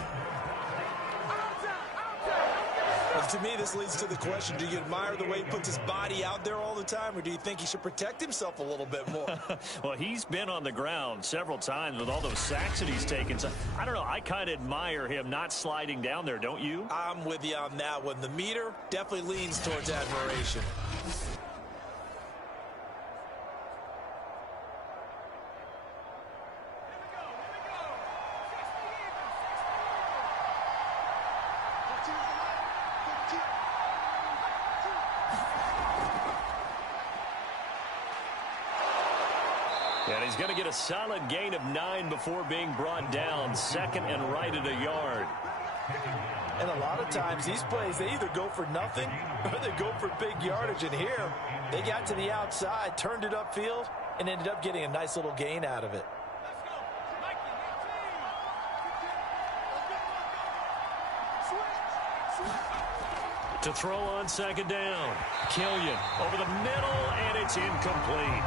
Well, to me, this leads to the question, do you admire the way he puts his body out there all the time, or do you think he should protect himself a little bit more? Well, he's been on the ground several times with all those sacks that he's taken. So, I don't know. I kind of admire him not sliding down there, don't you? I'm with you on that one. The meter definitely leans towards admiration. And he's going to get a solid gain of 9 before being brought down. 2nd and right at a yard. And a lot of times these plays, they either go for nothing or they go for big yardage. And here, they got to the outside, turned it upfield, and ended up getting a nice little gain out of it. To throw on 2nd down. Killian over the middle, and it's incomplete.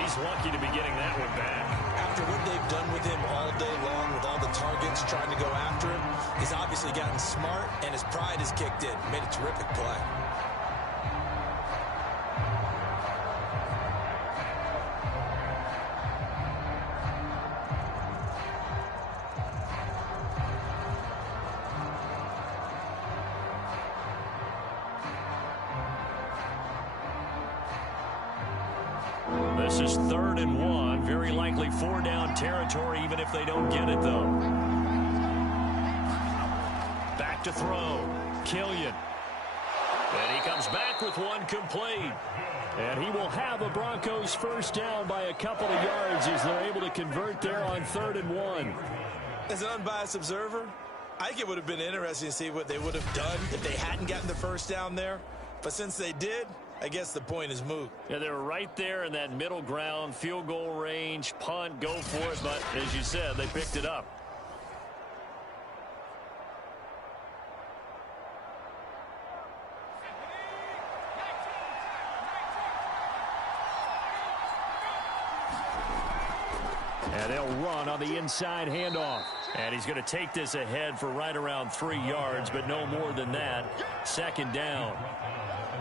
He's lucky to be getting that one back. After what they've done with him all day long, with all the targets trying to go after him, he's obviously gotten smart, and his pride has kicked in. Made a terrific play. This is 3rd and 1. Very likely 4-down territory, even if they don't get it, though. Back to throw. Killian. And he comes back with one complete. And he will have a Broncos 1st down by a couple of yards as they're able to convert there on 3rd and 1. As an unbiased observer, I think it would have been interesting to see what they would have done if they hadn't gotten the 1st down there. But since they did, I guess the point is moot. Yeah, they were right there in that middle ground, field goal range, punt, go for it. But as you said, they picked it up. And they'll run on the inside handoff. And he's going to take this ahead for right around 3 yards, but no more than that. 2nd down.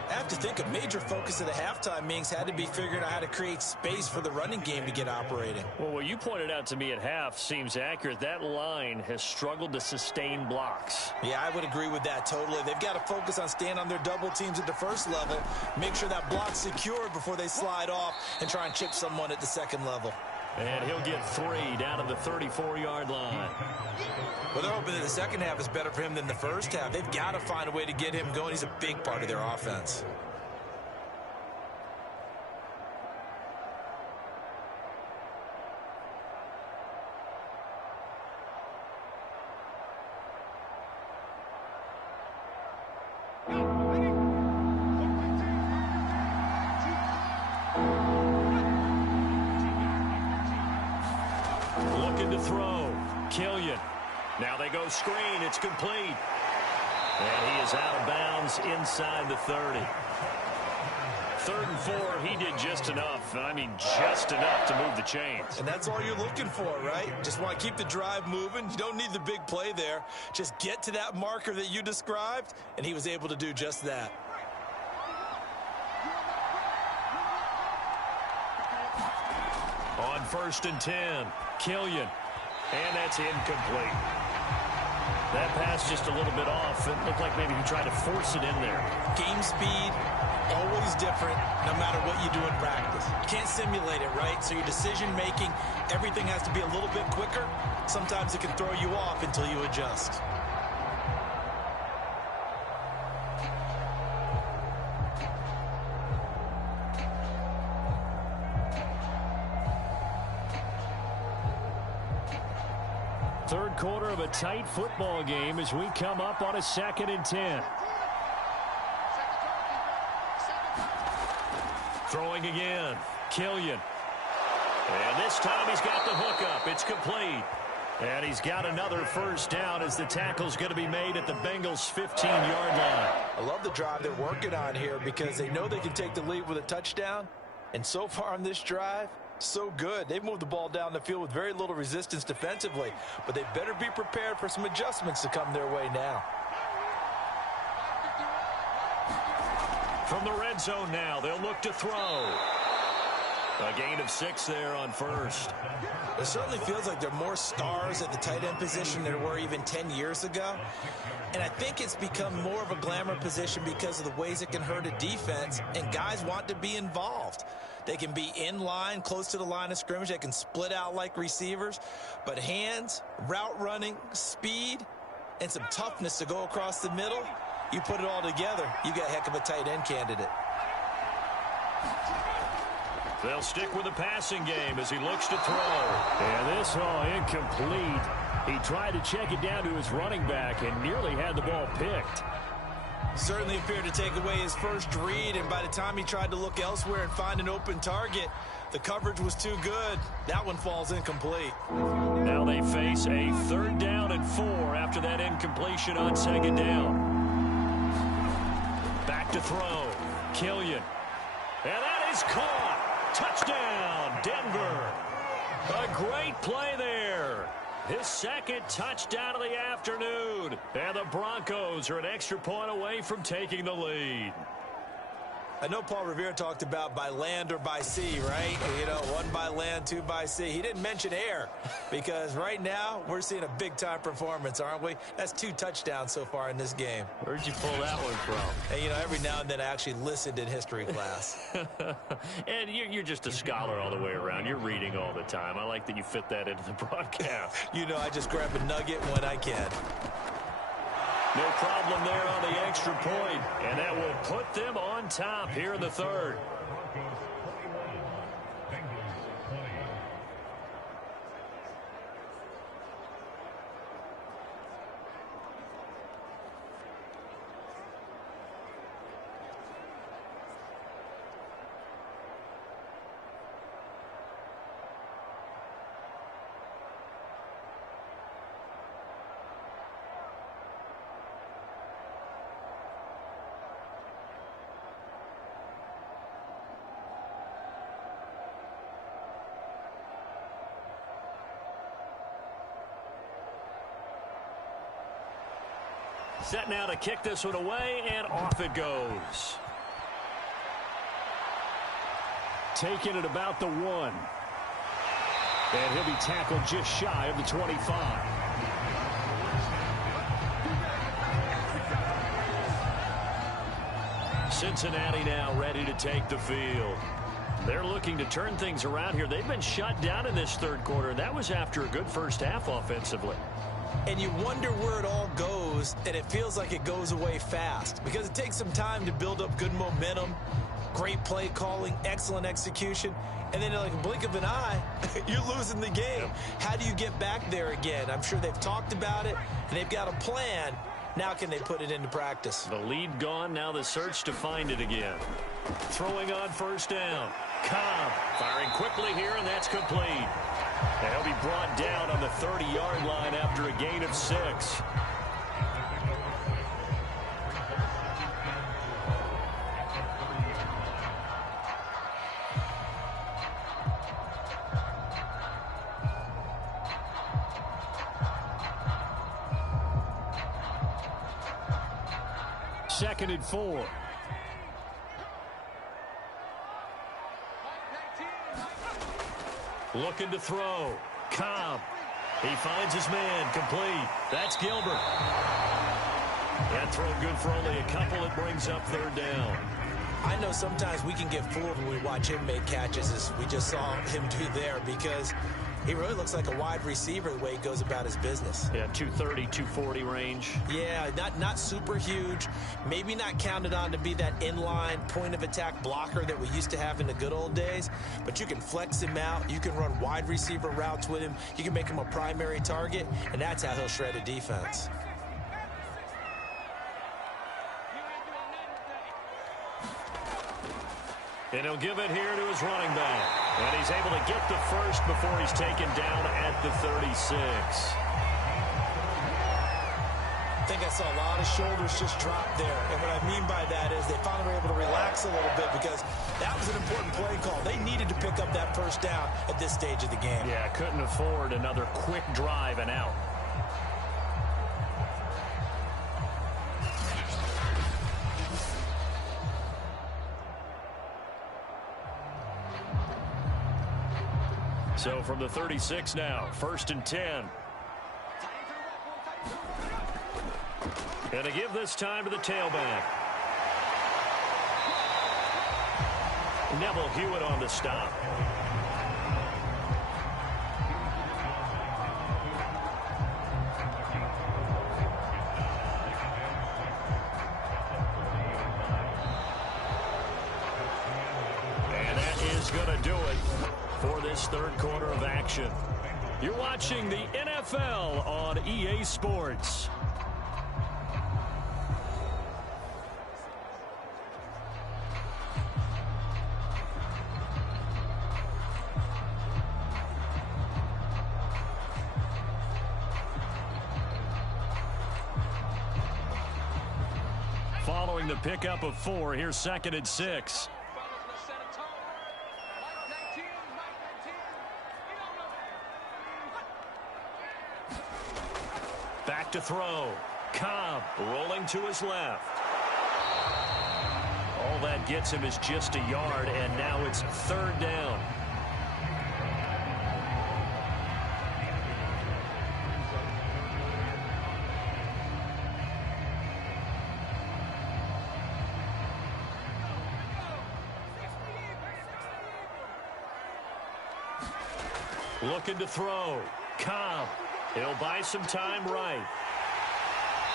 I have to think a major focus of the halftime meetings had to be figuring out how to create space for the running game to get operating. Well, what you pointed out to me at half seems accurate. That line has struggled to sustain blocks. Yeah, I would agree with that totally. They've got to focus on staying on their double teams at the 1st level, make sure that block's secured before they slide off and try and chip someone at the 2nd level. And he'll get 3 down to the 34-yard line. Well, they're hoping that the 2nd half is better for him than the 1st half. They've got to find a way to get him going. He's a big part of their offense. Looking to throw. Killian. Now they go screen. It's complete. And he is out of bounds inside the 30. 3rd and 4, he did just enough. And I mean just enough to move the chains. And that's all you're looking for, right? Just want to keep the drive moving. You don't need the big play there. Just get to that marker that you described, and he was able to do just that. On 1st and 10, Killian. And that's incomplete. That pass just a little bit off. It looked like maybe he tried to force it in there. Game speed, always different, no matter what you do in practice. You can't simulate it, right? So your decision-making, everything has to be a little bit quicker. Sometimes it can throw you off until you adjust. Third quarter of a tight football game as we come up on a 2nd and 10. Throwing again. Killian. And this time he's got the hookup. It's complete. And he's got another first down as the tackle's going to be made at the Bengals' 15-yard line. I love the drive they're working on here because they know they can take the lead with a touchdown. And so far on this drive, so good. They've moved the ball down the field with very little resistance defensively, but they better be prepared for some adjustments to come their way now. From the red zone now, they'll look to throw. A gain of 6 there on first. It certainly feels like there are more stars at the tight end position than there were even 10 years ago. And I think it's become more of a glamour position because of the ways it can hurt a defense, and guys want to be involved. They can be in line, close to the line of scrimmage. They can split out like receivers. But hands, route running, speed, and some toughness to go across the middle, you put it all together, you got a heck of a tight end candidate. They'll stick with the passing game as he looks to throw. And this incomplete. He tried to check it down to his running back and nearly had the ball picked. Certainly appeared to take away his first read, and by the time he tried to look elsewhere and find an open target, the coverage was too good. That one falls incomplete. Now they face a 3rd down and 4 after that incompletion on 2nd down. Back to throw. Killian. And that is caught. Touchdown, Denver. A great play there. His 2nd touchdown of the afternoon. And the Broncos are an extra point away from taking the lead. I know Paul Revere talked about by land or by sea, right? You know, 1 by land, 2 by sea. He didn't mention air because right now we're seeing a big-time performance, aren't we? That's 2 touchdowns so far in this game. Where'd you pull that one from? And, you know, every now and then I actually listened in history class. And you're just a scholar all the way around. You're reading all the time. I like that you fit that into the broadcast. You know, I just grab a nugget when I can. No problem there on the extra point, and that will put them on top here in the 3rd. Set now to kick this one away, and off it goes. Taking it about the 1. And he'll be tackled just shy of the 25. Cincinnati now ready to take the field. They're looking to turn things around here. They've been shut down in this 3rd quarter. That was after a good first half offensively. And you wonder where it all goes, and it feels like it goes away fast because it takes some time to build up good momentum, great play calling, excellent execution, and then like a blink of an eye, you're losing the game. How do you get back there again? I'm sure they've talked about it, and they've got a plan. Now can they put it into practice? The lead gone, now the search to find it again. Throwing on 1st down. Cobb firing quickly here, and that's complete. And he'll be brought down on the 30-yard line after a gain of 6. Second and 4. Looking to throw. Cobb. He finds his man, complete. That's Gilbert. That throw good for only a couple. It brings up third down. I know sometimes we can get fooled when we watch him make catches, as we just saw him do there, because he really looks like a wide receiver the way he goes about his business. Yeah, 230, 240 range. Yeah, not super huge. Maybe not counted on to be that inline point-of-attack blocker that we used to have in the good old days. But you can flex him out. You can run wide receiver routes with him. You can make him a primary target, and that's how he'll shred a defense. And he'll give it here to his running back. And he's able to get the first before he's taken down at the 36. I think I saw a lot of shoulders just drop there. And what I mean by that is they finally were able to relax a little bit, because that was an important play call. They needed to pick up that first down at this stage of the game. Yeah, couldn't afford another quick drive and out. So from the 36 now, 1st and 10. And to give this time to the tailback. Neville Hewitt on the stop. And that is going to do it for this third quarter of action. You're watching the NFL on EA Sports. Following the pickup of 4, here's 2nd and 6. Back to throw. Cobb rolling to his left. All that gets him is just a yard, and now it's 3rd down. Looking to throw. Cobb. He'll buy some time right.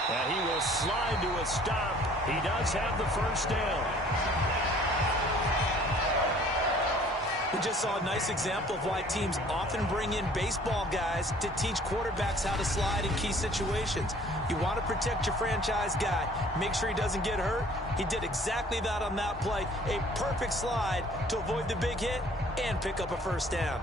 And he will slide to a stop. He does have the first down. We just saw a nice example of why teams often bring in baseball guys to teach quarterbacks how to slide in key situations. You want to protect your franchise guy. Make sure he doesn't get hurt. He did exactly that on that play. A perfect slide to avoid the big hit and pick up a first down.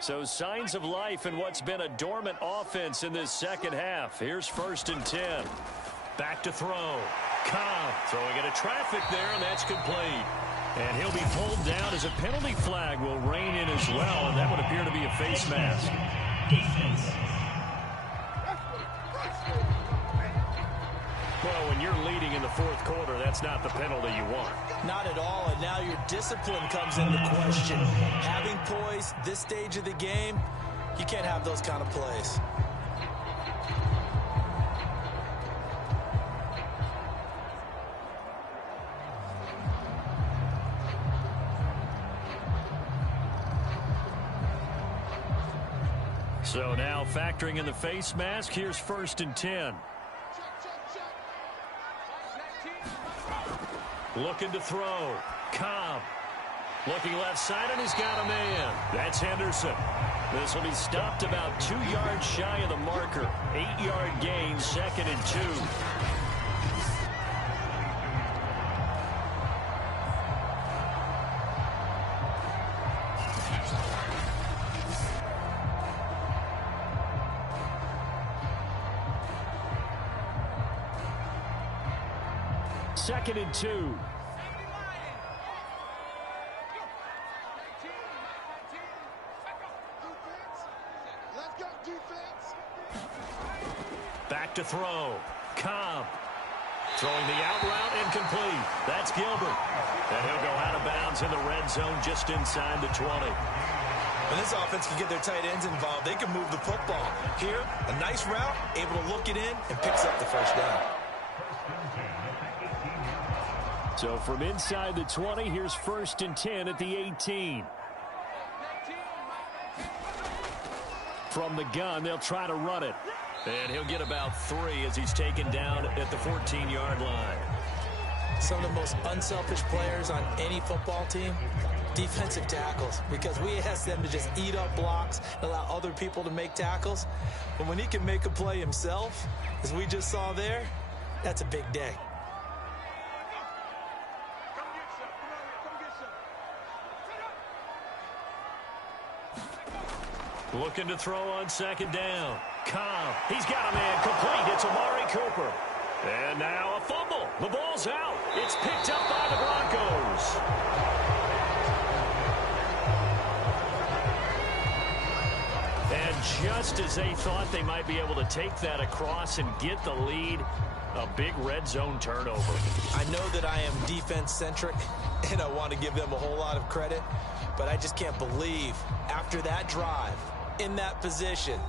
So signs of life in what's been a dormant offense in this second half. Here's 1st and 10. Back to throw. Cobb throwing into traffic there, and that's complete. And he'll be pulled down as a penalty flag will rein in as well, and that would appear to be a face mask. Defense. Well, when you're leading in the 4th quarter, that's not the penalty you want. Not at all, and now your discipline comes into question. Having poise this stage of the game, you can't have those kind of plays. So now factoring in the face mask, here's 1st and 10. Looking to throw. Cobb. Looking left side, and he's got a man. That's Henderson. This will be stopped about 2 yards shy of the marker. 8-yard gain, 2nd and 2. Second and 2. Let's go, defense. to throw. Cobb. Throwing the out route incomplete. That's Gilbert. And he'll go out of bounds in the red zone just inside the 20. When this offense can get their tight ends involved, they can move the football. Here, a nice route, able to look it in, and picks up the first down. So from inside the 20, here's 1st and 10 at the 18. From the gun, they'll try to run it. And he'll get about 3 as he's taken down at the 14-yard line. Some of the most unselfish players on any football team, defensive tackles, because we ask them to just eat up blocks and allow other people to make tackles. But when he can make a play himself, as we just saw there, that's a big day. Looking to throw on 2nd down. Cobb. He's got a man complete. It's Amari Cooper. And now a fumble. The ball's out. It's picked up by the Broncos. And just as they thought they might be able to take that across and get the lead, a big red zone turnover. I know that I am defense-centric, and I want to give them a whole lot of credit, but I just can't believe after that drive, in that position,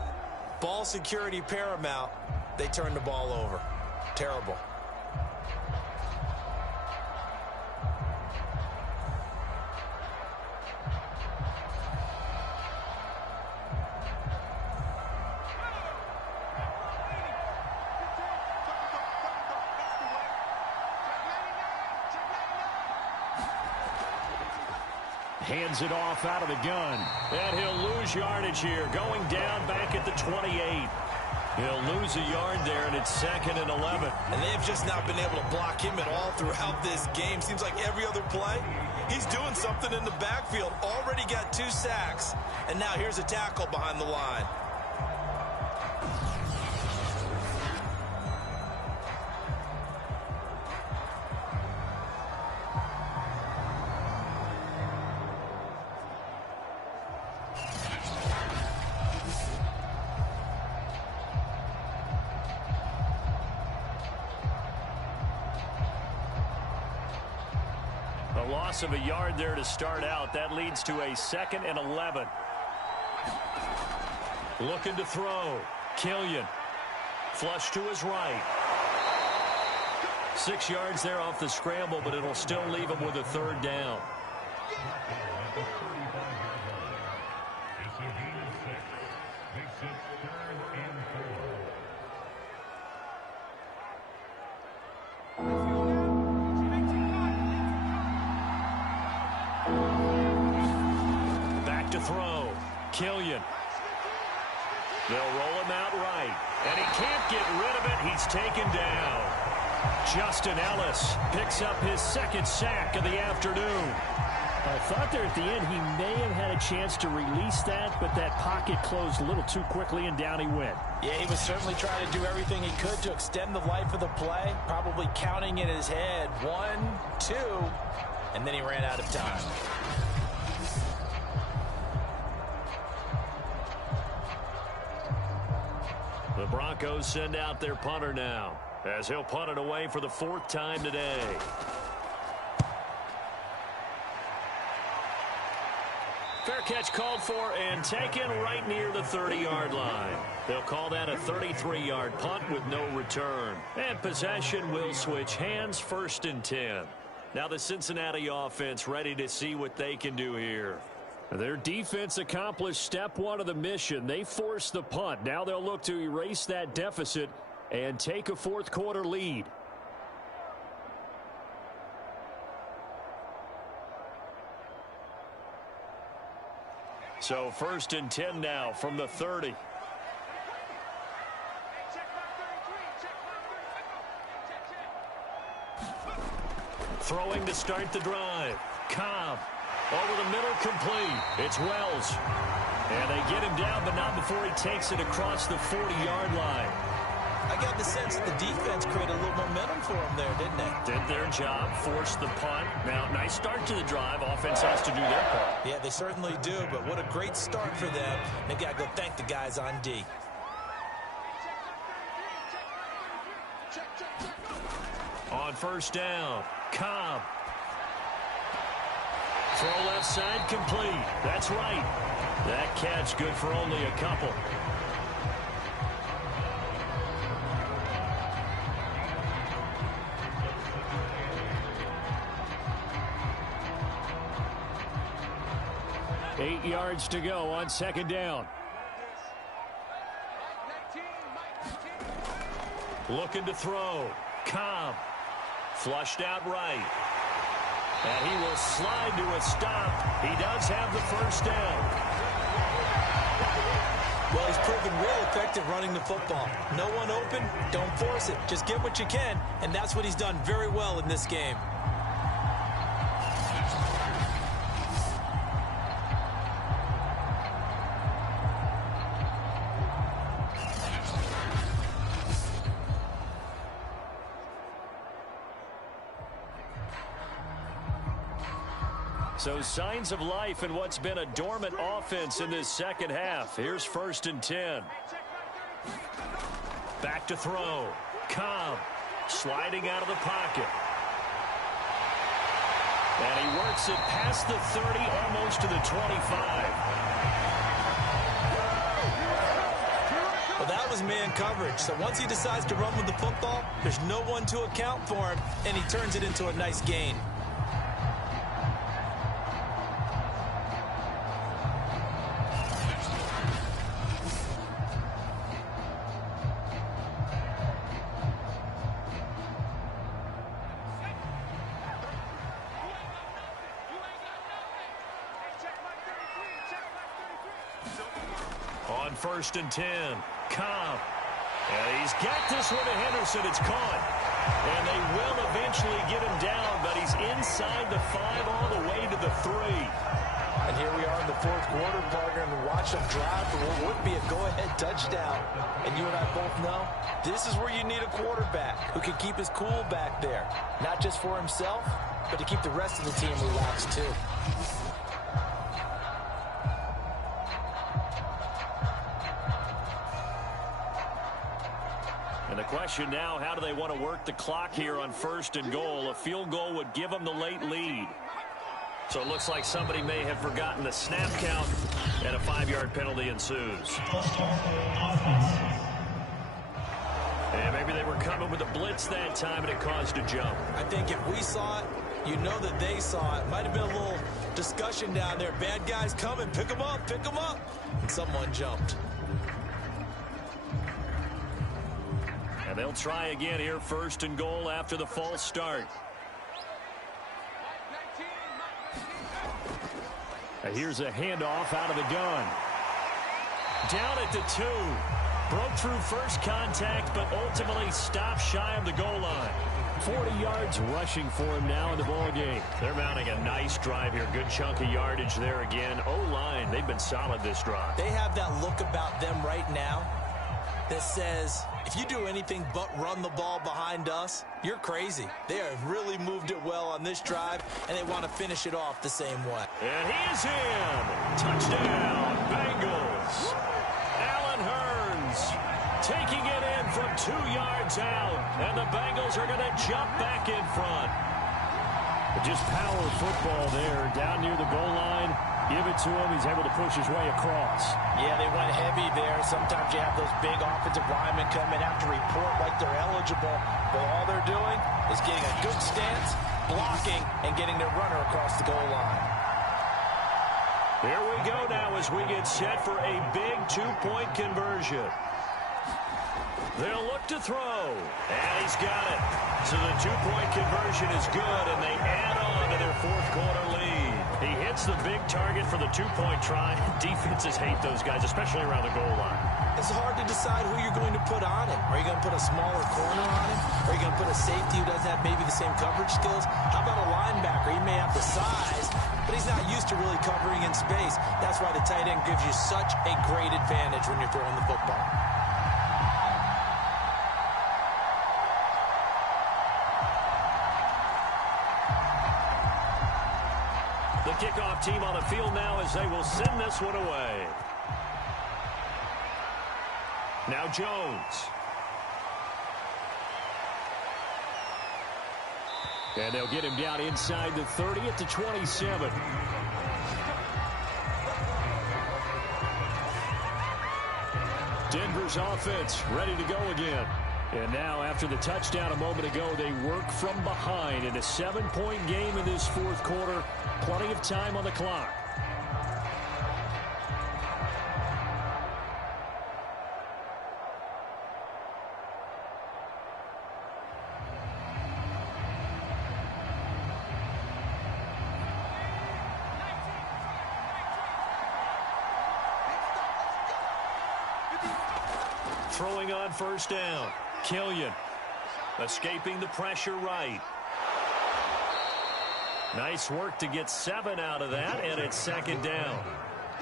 ball security paramount, they turned the ball over. Terrible. Hands it off out of the gun. And he'll lose yardage here. Going down back at the 28. He'll lose a yard there, and it's 2nd and 11. And they've just not been able to block him at all throughout this game. Seems like every other play, he's doing something in the backfield. Already got 2 sacks. And now here's a tackle behind the line. A loss of a yard there to start out. That leads to a 2nd and 11. Looking to throw. Killian. Flush to his right. 6 yards there off the scramble, but it'll still leave him with a 3rd down. Throw. Killian. They'll roll him out right. And he can't get rid of it. He's taken down. Justin Ellis picks up his 2nd sack of the afternoon. I thought there at the end he may have had a chance to release that, but that pocket closed a little too quickly, and down he went. Yeah, he was certainly trying to do everything he could to extend the life of the play, probably counting in his head 1, 2, and then he ran out of time. The Broncos send out their punter now, as he'll punt it away for the 4th time today. Fair catch called for and taken right near the 30-yard line. They'll call that a 33-yard punt with no return. And possession will switch hands, 1st and 10. Now the Cincinnati offense ready to see what they can do here. Their defense accomplished step 1 of the mission. They forced the punt. Now they'll look to erase that deficit and take a 4th quarter lead. So 1st and 10 now from the 30. Throwing to start the drive. Cobb. Over the middle, complete. It's Wells. And they get him down, but not before he takes it across the 40-yard line. I got the sense that the defense created a little momentum for them there, didn't they? Did their job, forced the punt. Now, nice start to the drive. Offense has to do their part. Yeah, they certainly do, but what a great start for them. They got to go thank the guys on D. On first down, Cobb. Throw left side complete. That's right. That catch good for only a couple. Eight yards to go on second down. Looking to throw. Cobb. Flushed out right. And he will slide to a stop. He does have the first down. Well, he's proven real effective running the football. No one open, don't force it. Just get what you can, and that's what he's done very well in this game. So signs of life in what's been a dormant offense in this second half. Here's 1st and 10. Back to throw. Cobb sliding out of the pocket. And he works it past the 30, almost to the 25. Well, that was man coverage. So once he decides to run with the football, there's no one to account for him, and he turns it into a nice gain. On 1st and 10, Cobb. And he's got this one to Henderson. It's caught. And they will eventually get him down, but he's inside the 5 all the way to the 3. And here we are in the 4th quarter, partner, and watch them drive for what would be a go-ahead touchdown. And you and I both know this is where you need a quarterback who can keep his cool back there. Not just for himself, but to keep the rest of the team relaxed too. And the question now, how do they want to work the clock here on 1st and goal? A field goal would give them the late lead. So it looks like somebody may have forgotten the snap count, and a 5-yard penalty ensues. And maybe they were coming with a blitz that time, and it caused a jump. I think if we saw it, you know that they saw it. Might have been a little discussion down there. Bad guys coming. Pick them up. Pick them up. And someone jumped. And they'll try again here, 1st and goal after the false start. And here's a handoff out of the gun. Down at the 2. Broke through first contact, but ultimately stopped shy of the goal line. 40 yards rushing for him now in the ball game. They're mounting a nice drive here. Good chunk of yardage there again. O-line, they've been solid this drive. They have that look about them right now that says, if you do anything but run the ball behind us, you're crazy. They have really moved it well on this drive, and they want to finish it off the same way. And he is in. Touchdown, Bengals. Allen Hurns taking it in from 2 yards out, and the Bengals are going to jump back in front. Just power football there, down near the goal line. Give it to him. He's able to push his way across. Yeah, they went heavy there. Sometimes you have those big offensive linemen come in, have to report like they're eligible. But all they're doing is getting a good stance, blocking, and getting their runner across the goal line. Here we go now as we get set for a big 2-point conversion. They'll look to throw. And he's got it. So the 2-point conversion is good, and they add on to their 4th quarter lead. He hits the big target for the 2-point try. Defenses hate those guys, especially around the goal line. It's hard to decide who you're going to put on him. Are you going to put a smaller corner on him? Are you going to put a safety who doesn't have maybe the same coverage skills? How about a linebacker? He may have the size, but he's not used to really covering in space. That's why the tight end gives you such a great advantage when you're throwing the football. The kickoff team on the field now as they will send this one away. Now Jones. And they'll get him down inside the 30 at the 27. Denver's offense ready to go again. And now, after the touchdown a moment ago, they work from behind in a 7-point game in this fourth quarter. Plenty of time on the clock. Throwing on first down. Killian escaping the pressure right. Nice work to get 7 out of that, and it's second down.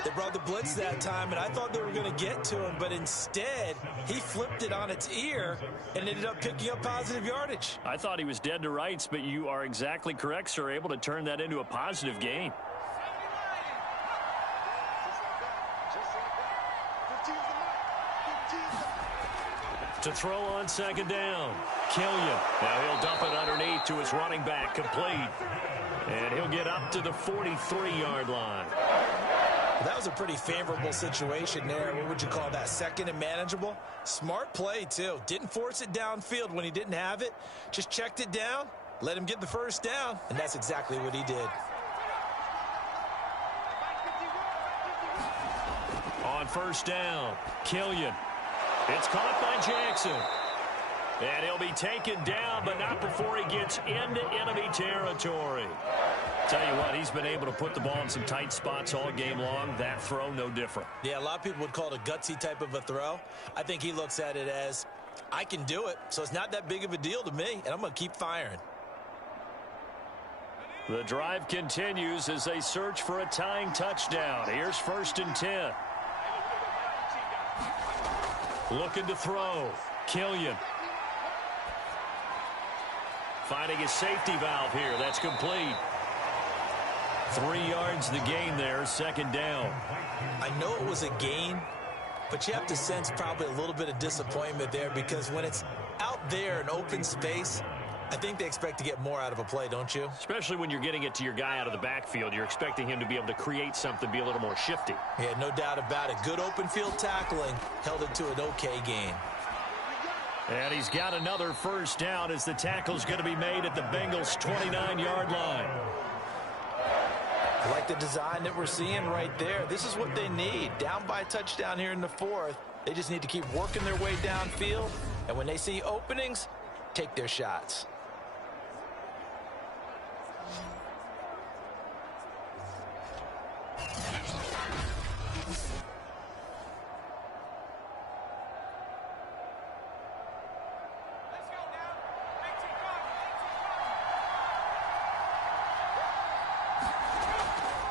They brought the blitz that time, and I thought they were going to get to him, but instead, he flipped it on its ear and ended up picking up positive yardage. I thought he was dead to rights, but you are exactly correct, sir. Able to turn that into a positive gain. To throw on second down. Killian. Now he'll dump it underneath to his running back, complete. And he'll get up to the 43-yard line. That was a pretty favorable situation there. What would you call that? Second and manageable? Smart play, too. Didn't force it downfield when he didn't have it. Just checked it down, let him get the first down, and that's exactly what he did. On first down, Killian. It's caught by Jackson. And he'll be taken down, but not before he gets into enemy territory. Tell you what, he's been able to put the ball in some tight spots all game long. That throw, no different. Yeah, a lot of people would call it a gutsy type of a throw. I think he looks at it as, I can do it, so it's not that big of a deal to me, and I'm going to keep firing. The drive continues as they search for a tying touchdown. Here's first and 10. Looking to throw. Killian. Finding his safety valve here. That's complete. 3 yards the gain there. Second down. I know it was a gain, but you have to sense probably a little bit of disappointment there because when it's out there in open space, I think they expect to get more out of a play, don't you? Especially when you're getting it to your guy out of the backfield. You're expecting him to be able to create something, be a little more shifty. Yeah, no doubt about it. Good open field tackling. Held it to an okay gain. And he's got another first down as the tackle's going to be made at the Bengals' 29-yard line. I like the design that we're seeing right there. This is what they need. Down by a touchdown here in the fourth. They just need to keep working their way downfield. And when they see openings, take their shots.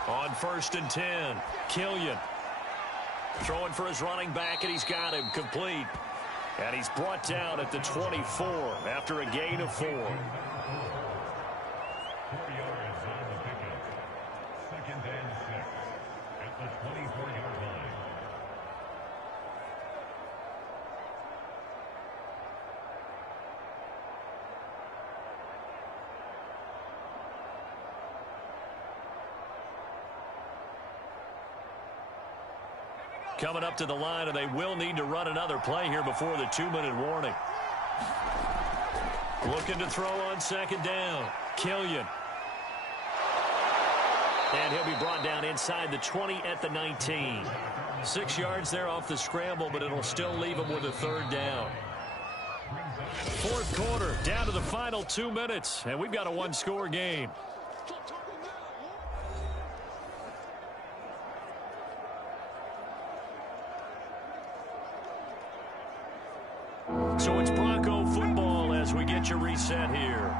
On first and 10, Killian throwing for his running back, and he's got him complete. And he's brought down at the 24 after a gain of 4. 4 yards on the pickup. Second and 6 at the 24-yard line. Coming up to the line, and they will need to run another play here before the 2-minute warning. Looking to throw on second down. Killian. And he'll be brought down inside the 20 at the 19. 6 yards there off the scramble, but it'll still leave him with a third down. Fourth quarter, down to the final 2 minutes, and we've got a one-score game. So it's Bronco football as we get you reset here.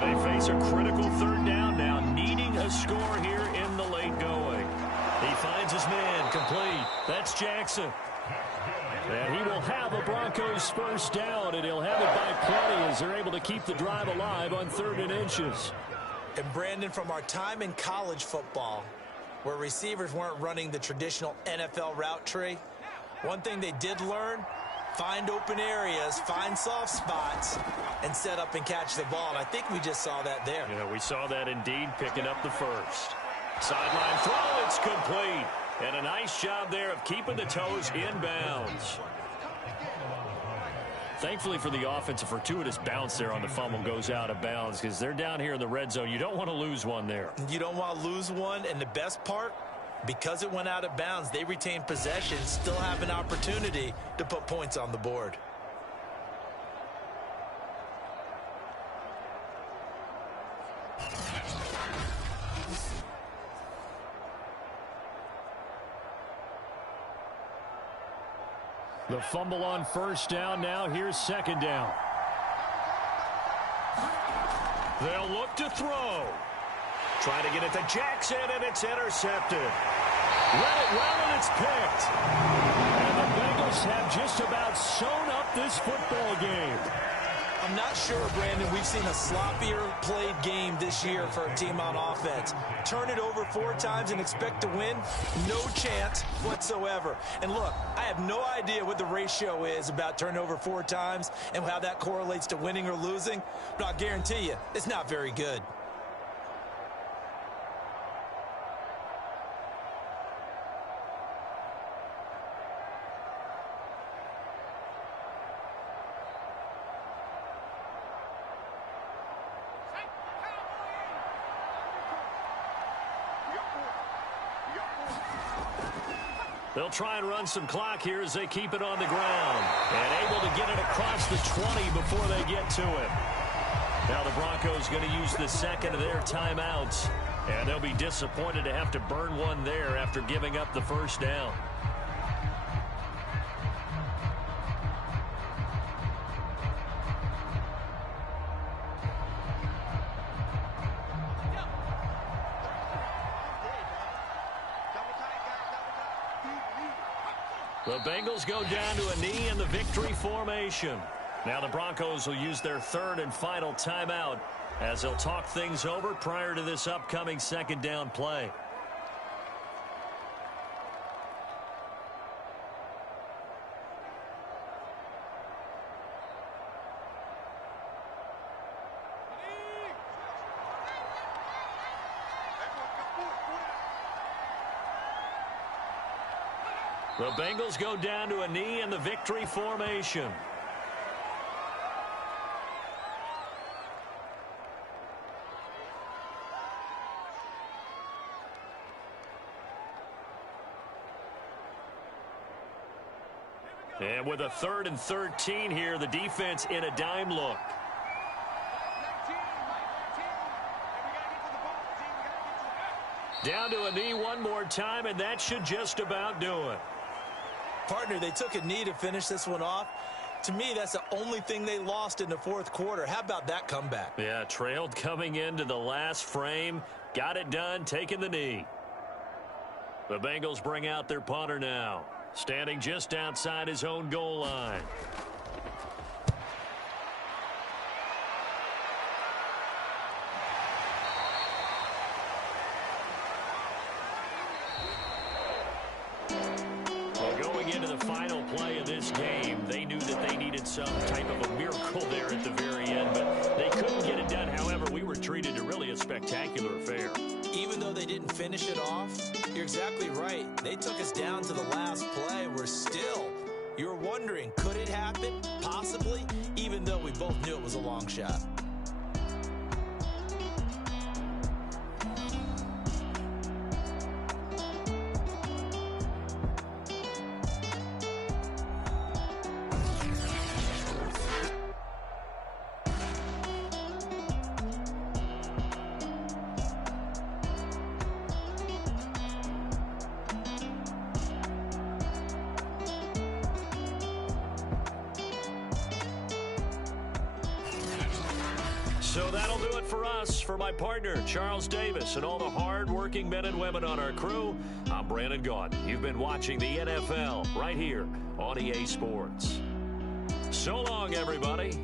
They face a critical third down now, needing a score here in the late going. He finds his man, complete. That's Jackson. And he will have a Broncos first down, and he'll have it by plenty as they're able to keep the drive alive on 3rd and inches. And Brandon, from our time in college football, where receivers weren't running the traditional NFL route tree, one thing they did learn, find open areas, find soft spots, and set up and catch the ball. And I think we just saw that there. Yeah, we saw that indeed, picking up the first. Sideline throw, it's complete. And a nice job there of keeping the toes in bounds. Thankfully for the offense, a fortuitous bounce there on the fumble goes out of bounds because they're down here in the red zone. You don't want to lose one there. You don't want to lose one, and the best part, because it went out of bounds, they retain possession, still have an opportunity to put points on the board. The fumble on first down. Now here's second down. They'll look to throw. Trying to get it to Jackson, and it's intercepted. Read it well, and it's picked. And the Bengals have just about sewn up this football game. I'm not sure, Brandon, we've seen a sloppier played game this year for a team on offense. Turn it over 4 times and expect to win? No chance whatsoever. And look, I have no idea what the ratio is about turning over 4 times and how that correlates to winning or losing, but I'll guarantee you, it's not very good. They'll try and run some clock here as they keep it on the ground. And able to get it across the 20 before they get to it. Now the Broncos going to use the second of their timeouts. And they'll be disappointed to have to burn one there after giving up the first down. The Bengals go down to a knee in the victory formation. Now the Broncos will use their third and final timeout as they'll talk things over prior to this upcoming second down play. The Bengals go down to a knee in the victory formation. And with a 3rd and 13 here, the defense in a dime look. Down to a knee one more time, and that should just about do it. Partner, they took a knee to finish this one off. To me, that's the only thing they lost in the 4th quarter. How about that comeback? Yeah, trailed coming into the last frame. Got it done, taking the knee. The Bengals bring out their punter now. Standing just outside his own goal line. Final play of this game, they knew that they needed some type of a miracle there at the very end, but they couldn't get it done. However, we were treated to really a spectacular affair. Even though they didn't finish it off, you're exactly right. They took us down to the last play. You're wondering, could it happen? Possibly, even though we both knew it was a long shot. So that'll do it for us. For my partner, Charles Davis, and all the hard-working men and women on our crew, I'm Brandon Gaudin. You've been watching the NFL right here on EA Sports. So long, everybody.